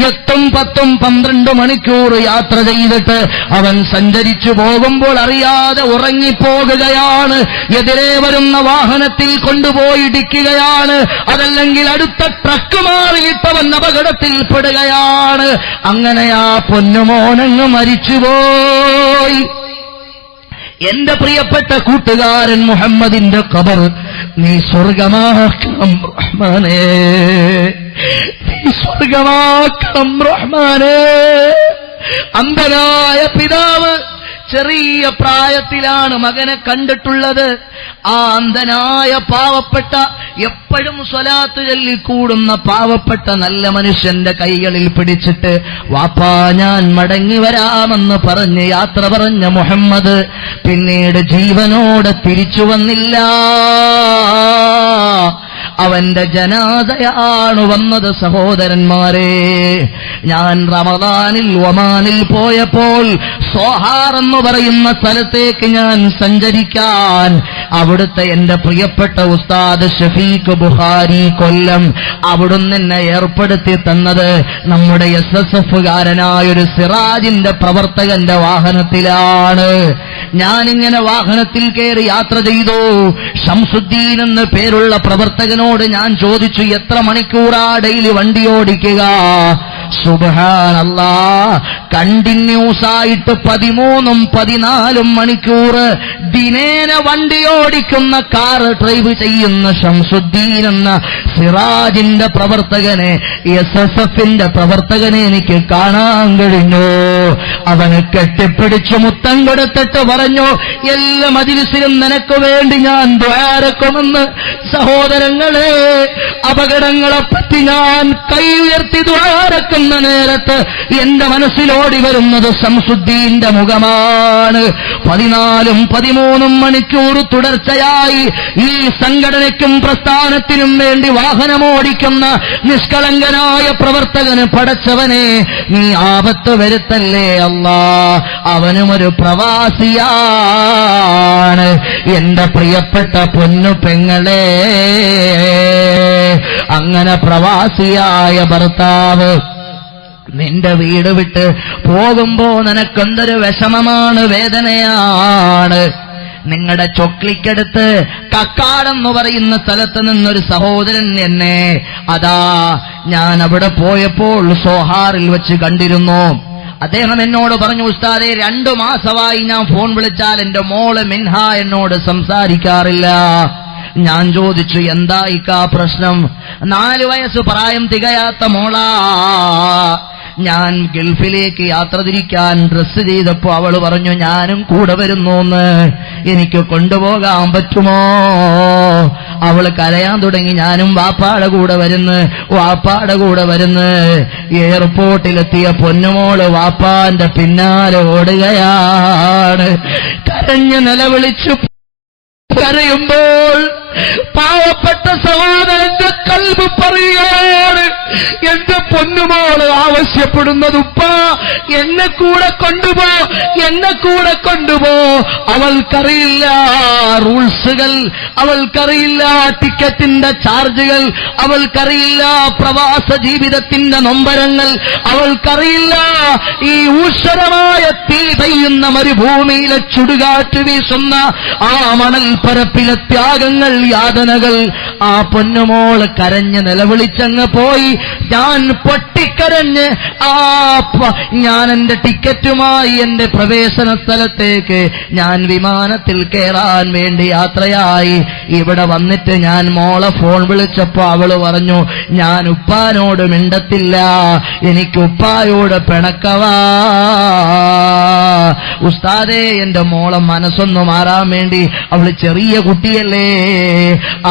8ഉം 10ഉം 12 മണിക്കൂർ യാത്ര ചെയ്തിട്ട് അവൻ സഞ്ചരിച്ചു പോകുമ്പോൾ അറിയാതെ ഉറങ്ങിപ്പോകുകയാണ്. എതിരെ വരുന്ന വാഹനത്തിൽ കൊണ്ടുപോയി ഇടിക്കുകയാണ്, അതല്ലെങ്കിൽ അടുത്ത ട്രക്ക് മാറിയിട്ടവൻ അപകടത്തിൽപ്പെടുകയാണ്. അങ്ങനെ ആ പൊന്നുമോനങ്ങ് മരിച്ചുപോയി. എന്റെ പ്രിയപ്പെട്ട കൂട്ടുകാരൻ മുഹമ്മദിന്റെ ഖബർ നീ സ്വർഗമാക്കണം റഹ്മാനേ, നീ സ്വർഗമാക്കണം റഹ്മാനേ. അന്ധനായ പിതാവ് ചെറിയ പ്രായത്തിലാണ് മകനെ കണ്ടിട്ടുള്ളത്. ആ അന്ധനായ പാവപ്പെട്ട, എപ്പോഴും സ്വലാത്ത് ചൊല്ലിക്കൂടുന്ന പാവപ്പെട്ട നല്ല മനുഷ്യന്റെ കൈകളിൽ പിടിച്ചിട്ട് വാപ്പാ ഞാൻ മടങ്ങി വരാമെന്ന് പറഞ്ഞ് യാത്ര പറഞ്ഞ മുഹമ്മദ് പിന്നീട് ജീവനോടെ തിരിച്ചു വന്നില്ല. അവന്റെ ജനാസയാണ് വന്നത്. സഹോദരന്മാരെ, ഞാൻ റമദാനിൽ ഒമാനിൽ പോയപ്പോൾ സോഹാർ എന്ന് പറയുന്ന സ്ഥലത്തേക്ക് ഞാൻ സഞ്ചരിക്കാൻ അവിടുത്തെ എന്റെ പ്രിയപ്പെട്ട ഉസ്താദ് ഷഫീഖ് ബുഖാരി കൊല്ലം അവിടുന്ന് എന്നെ ഏർപ്പെടുത്തി തന്നത് നമ്മുടെ SSF കാരനായൊരു സിറാജിന്റെ പ്രവർത്തകന്റെ വാഹനത്തിലാണ്. ഞാനിങ്ങനെ വാഹനത്തിൽ കയറി യാത്ര ചെയ്തു. ഷംസുദ്ദീൻ എന്ന് പേരുള്ള പ്രവർത്തകനോട് ഞാൻ ചോദിച്ചു, എത്ര മണിക്കൂറാ ഡെയിലി വണ്ടി ഓടിക്കുക? സുബ്ഹാനല്ലാഹ്, കണ്ടിന്യൂസ് ആയിട്ട് 13ഉം 14ഉം മണിക്കൂർ ദിനേന വണ്ടി ഓടിക്കുന്ന, കാർ ഡ്രൈവ് ചെയ്യുന്ന ഷംസുദ്ദീൻ എന്ന സിറാജിന്റെ പ്രവർത്തകനെ, SSFന്റെ പ്രവർത്തകനെ എനിക്ക് കാണാൻ കഴിഞ്ഞു. അവന് കെട്ടിപ്പിടിച്ചു മുത്തം കൊടുത്തിട്ട് പറഞ്ഞു, എല്ലാ മജ്‌ലിസിലും നിനക്ക് വേണ്ടി ഞാൻ ദ്വാരക്കുമെന്ന്. സഹോദരങ്ങളെ, അപകടങ്ങളെപ്പറ്റി ഞാൻ കൈ ഉയർത്തി ദ്വാരക്കുന്ന നേരത്ത് എന്റെ മനസ്സിലോടി വരുന്നത് ശംസുദ്ദീന്റെ മുഖമാണ്. 14ഉം 13ഉം മണിക്കൂർ തുടർച്ചയായി ഈ സംഘടനയ്ക്കും പ്രസ്ഥാനത്തിനും വേണ്ടി വാഹനമോടിക്കുന്ന നിഷ്കളങ്കനായ പ്രവർത്തകന്, പടച്ചവനെ നീ ആപത്ത് വരുത്തല്ലേ അല്ലാ, അവനുമൊരു പ്രവാസിയാണ്. എന്റെ പ്രിയപ്പെട്ട പൊന്നു പെങ്ങളെ, അങ്ങനെ പ്രവാസിയായ ഭർത്താവ് നിന്റെ വീട് വിട്ട് പോകുമ്പോ നിനക്കെന്തൊരു വിഷമമാണ്, വേദനയാണ്. നിങ്ങളുടെ ചൊക്ലിക്കടുത്ത് കക്കാടെന്ന് പറയുന്ന സ്ഥലത്ത് നിന്നൊരു സഹോദരൻ എന്നെ ഞാൻ അവിടെ പോയപ്പോൾ സോഹാറിൽ വെച്ച് കണ്ടിരുന്നു. അദ്ദേഹം എന്നോട് പറഞ്ഞു, ഉസ്താദേ 2 മാസമായി ഞാൻ ഫോൺ വിളിച്ചാൽ എന്റെ മോള് മിൻഹ എന്നോട് സംസാരിക്കാറില്ല. ഞാൻ ചോദിച്ചു, എന്താ ഇക്കാ പ്രശ്നം? 4 വയസ്സ് പ്രായം തികയാത്ത മോളാ. ഞാൻ ഗൾഫിലേക്ക് യാത്ര തിരിക്കാൻ ഡ്രസ്സ് ചെയ്തപ്പോ അവള് പറഞ്ഞു, ഞാനും കൂടെ വരുന്നൂന്ന്, എനിക്ക് കൊണ്ടുപോകാൻ പറ്റുമോ? അവള് കരയാൻ തുടങ്ങി. ഞാനും വാപ്പാടെ കൂടെ വരുന്നു. എയർപോർട്ടിലെത്തിയ പൊന്നുമോള് വാപ്പാന്റെ പിന്നാലെ ഓടുകയാണ്. കരഞ്ഞ് നിലവിളിച്ചു കരയുമ്പോൾ പാവപ്പെട്ട സഹോദരന്റെ കൽബ് പറയുകയാണ്, എന്റെ പൊന്നുമോള് ആവശ്യപ്പെടുന്നത്, ഉപ്പാ എന്നെ കൂടെ കൊണ്ടുപോ. അവൾക്കറിയില്ല റൂൾസുകൾ, അവൾക്കറിയില്ല ടിക്കറ്റിന്റെ ചാർജുകൾ, അവൾക്കറിയില്ല പ്രവാസ ജീവിതത്തിന്റെ നൊമ്പരങ്ങൾ, അവൾക്കറിയില്ല ഈ ഊഷരമായ തീ പെയ്യുന്ന മരുഭൂമിയിലെ ചുടുകാറ്റ് വീശുന്ന ആ മണൽപ്പരപ്പിലെ ത്യാഗങ്ങൾ, യാതനകൾ ആ പൊന്നുമോള് കരഞ്ഞ് നിലവിളിച്ചങ്ങ് പോയി. ഞാൻ പൊട്ടിക്കരഞ്ഞ് ഞാൻ എന്റെ ടിക്കറ്റുമായി എന്റെ പ്രവേശന സ്ഥലത്തേക്ക് ഞാൻ വിമാനത്തിൽ കയറാൻ വേണ്ടി യാത്രയായി. ഇവിടെ വന്നിട്ട് ഞാൻ മോളെ ഫോൺ വിളിച്ചപ്പോ അവള് പറഞ്ഞു, ഞാൻ ഉപ്പാനോട് മിണ്ടത്തില്ല, എനിക്ക് ഉപ്പായോട് പിണക്കവാ. ഉസ്താദേ, എന്റെ മോളെ മനസ്സൊന്നു മാറാൻ വേണ്ടി, അവള് ചെറിയ കുട്ടിയല്ലേ,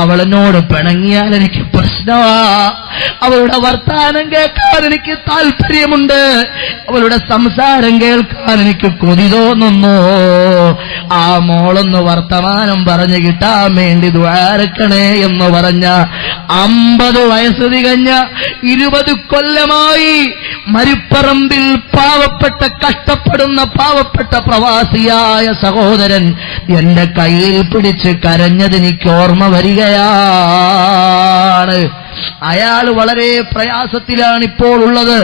അവളെന്നോട് പിണങ്ങിയാൽ എനിക്ക് പ്രശ്നമാ. അവളുടെ വർത്താനം കേൾക്കാൻ എനിക്ക് താല്പര്യമുണ്ട്, അവളുടെ സംസാരം കേൾക്കാൻ എനിക്ക് കൊതി തോന്നുന്നു. ആ മോളൊന്ന് വർത്തമാനം പറഞ്ഞു കിട്ടാൻ വേണ്ടി ദ്വാരക്കണേ എന്ന് പറഞ്ഞ 50 വയസ്സ് തികഞ്ഞ 20 കൊല്ലമായി മരുപ്പറമ്പിൽ പാവപ്പെട്ട കഷ്ടപ്പെടുന്ന പാവപ്പെട്ട പ്രവാസിയായ സഹോദരൻ എന്റെ കയ്യിൽ പിടിച്ച് കരഞ്ഞതെനിക്ക് ഓർമ്മ വരികയാണ്. അയാൾ വളരെ പ്രയാസത്തിലാണ് ഇപ്പോൾ ഉള്ളത്.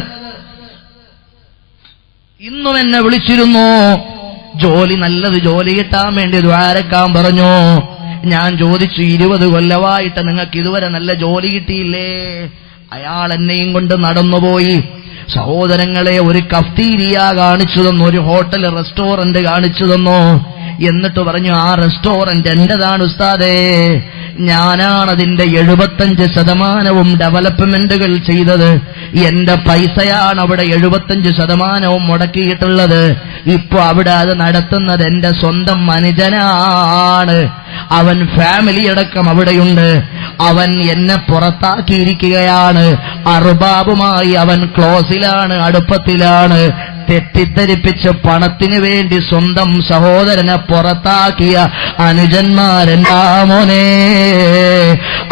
ഇന്നും എന്നെ വിളിച്ചിരുന്നു, നല്ലത് ജോലി കിട്ടാൻ വേണ്ടി ദ്വാരക്കാൻ പറഞ്ഞു. ഞാൻ ചോദിച്ചു, 20 കൊല്ലമായിട്ട് നിങ്ങൾക്ക് ഇതുവരെ നല്ല ജോലി കിട്ടിയില്ലേ? അയാൾ എന്നെയും കൊണ്ട് നടന്നുപോയി. സഹോദരങ്ങളെ, ഒരു കഫ്തീരിയ കാണിച്ചു തന്നു, ഒരു ഹോട്ടൽ റെസ്റ്റോറന്റ് കാണിച്ചു തന്നു. എന്നിട്ട് പറഞ്ഞു, ആ റെസ്റ്റോറന്റ് എന്റേതാണ് ഉസ്താദേ, ഞാനാണതിന്റെ 75% ഡെവലപ്മെന്റുകൾ ചെയ്തത്, എന്റെ പൈസയാണ് അവിടെ 75% മുടക്കിയിട്ടുള്ളത്. ഇപ്പൊ അവിടെ അത് നടത്തുന്നത് എന്റെ സ്വന്തം അനുജനാണ്. അവൻ ഫാമിലി അടക്കം അവിടെയുണ്ട്. അവൻ എന്നെ പുറത്താക്കിയിരിക്കുകയാണ്. അർബാബുമായി അവൻ ക്ലോസിലാണ്, അടുപ്പത്തിലാണ്. തെറ്റിദ്ധരിപ്പിച്ച് പണത്തിന് വേണ്ടി സ്വന്തം സഹോദരനെ പുറത്താക്കിയ അനുജന്മാരെന്താ മോനെ,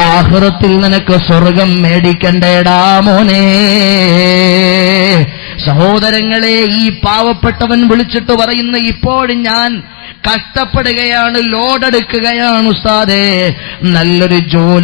ആഖിറത്തിൽ നിനക്ക് സ്വർഗം മേടിക്കണ്ടേടാ മോനെ. സഹോദരങ്ങളെ, ഈ പാവപ്പെട്ടവൻ വിളിച്ചിട്ട് പറയുന്ന, ഇപ്പോഴും ഞാൻ കഷ്ടപ്പെടുകയാണ്, ലോഡെടുക്കുകയാണ് ഉസ്താദേ, നല്ലൊരു ജോലി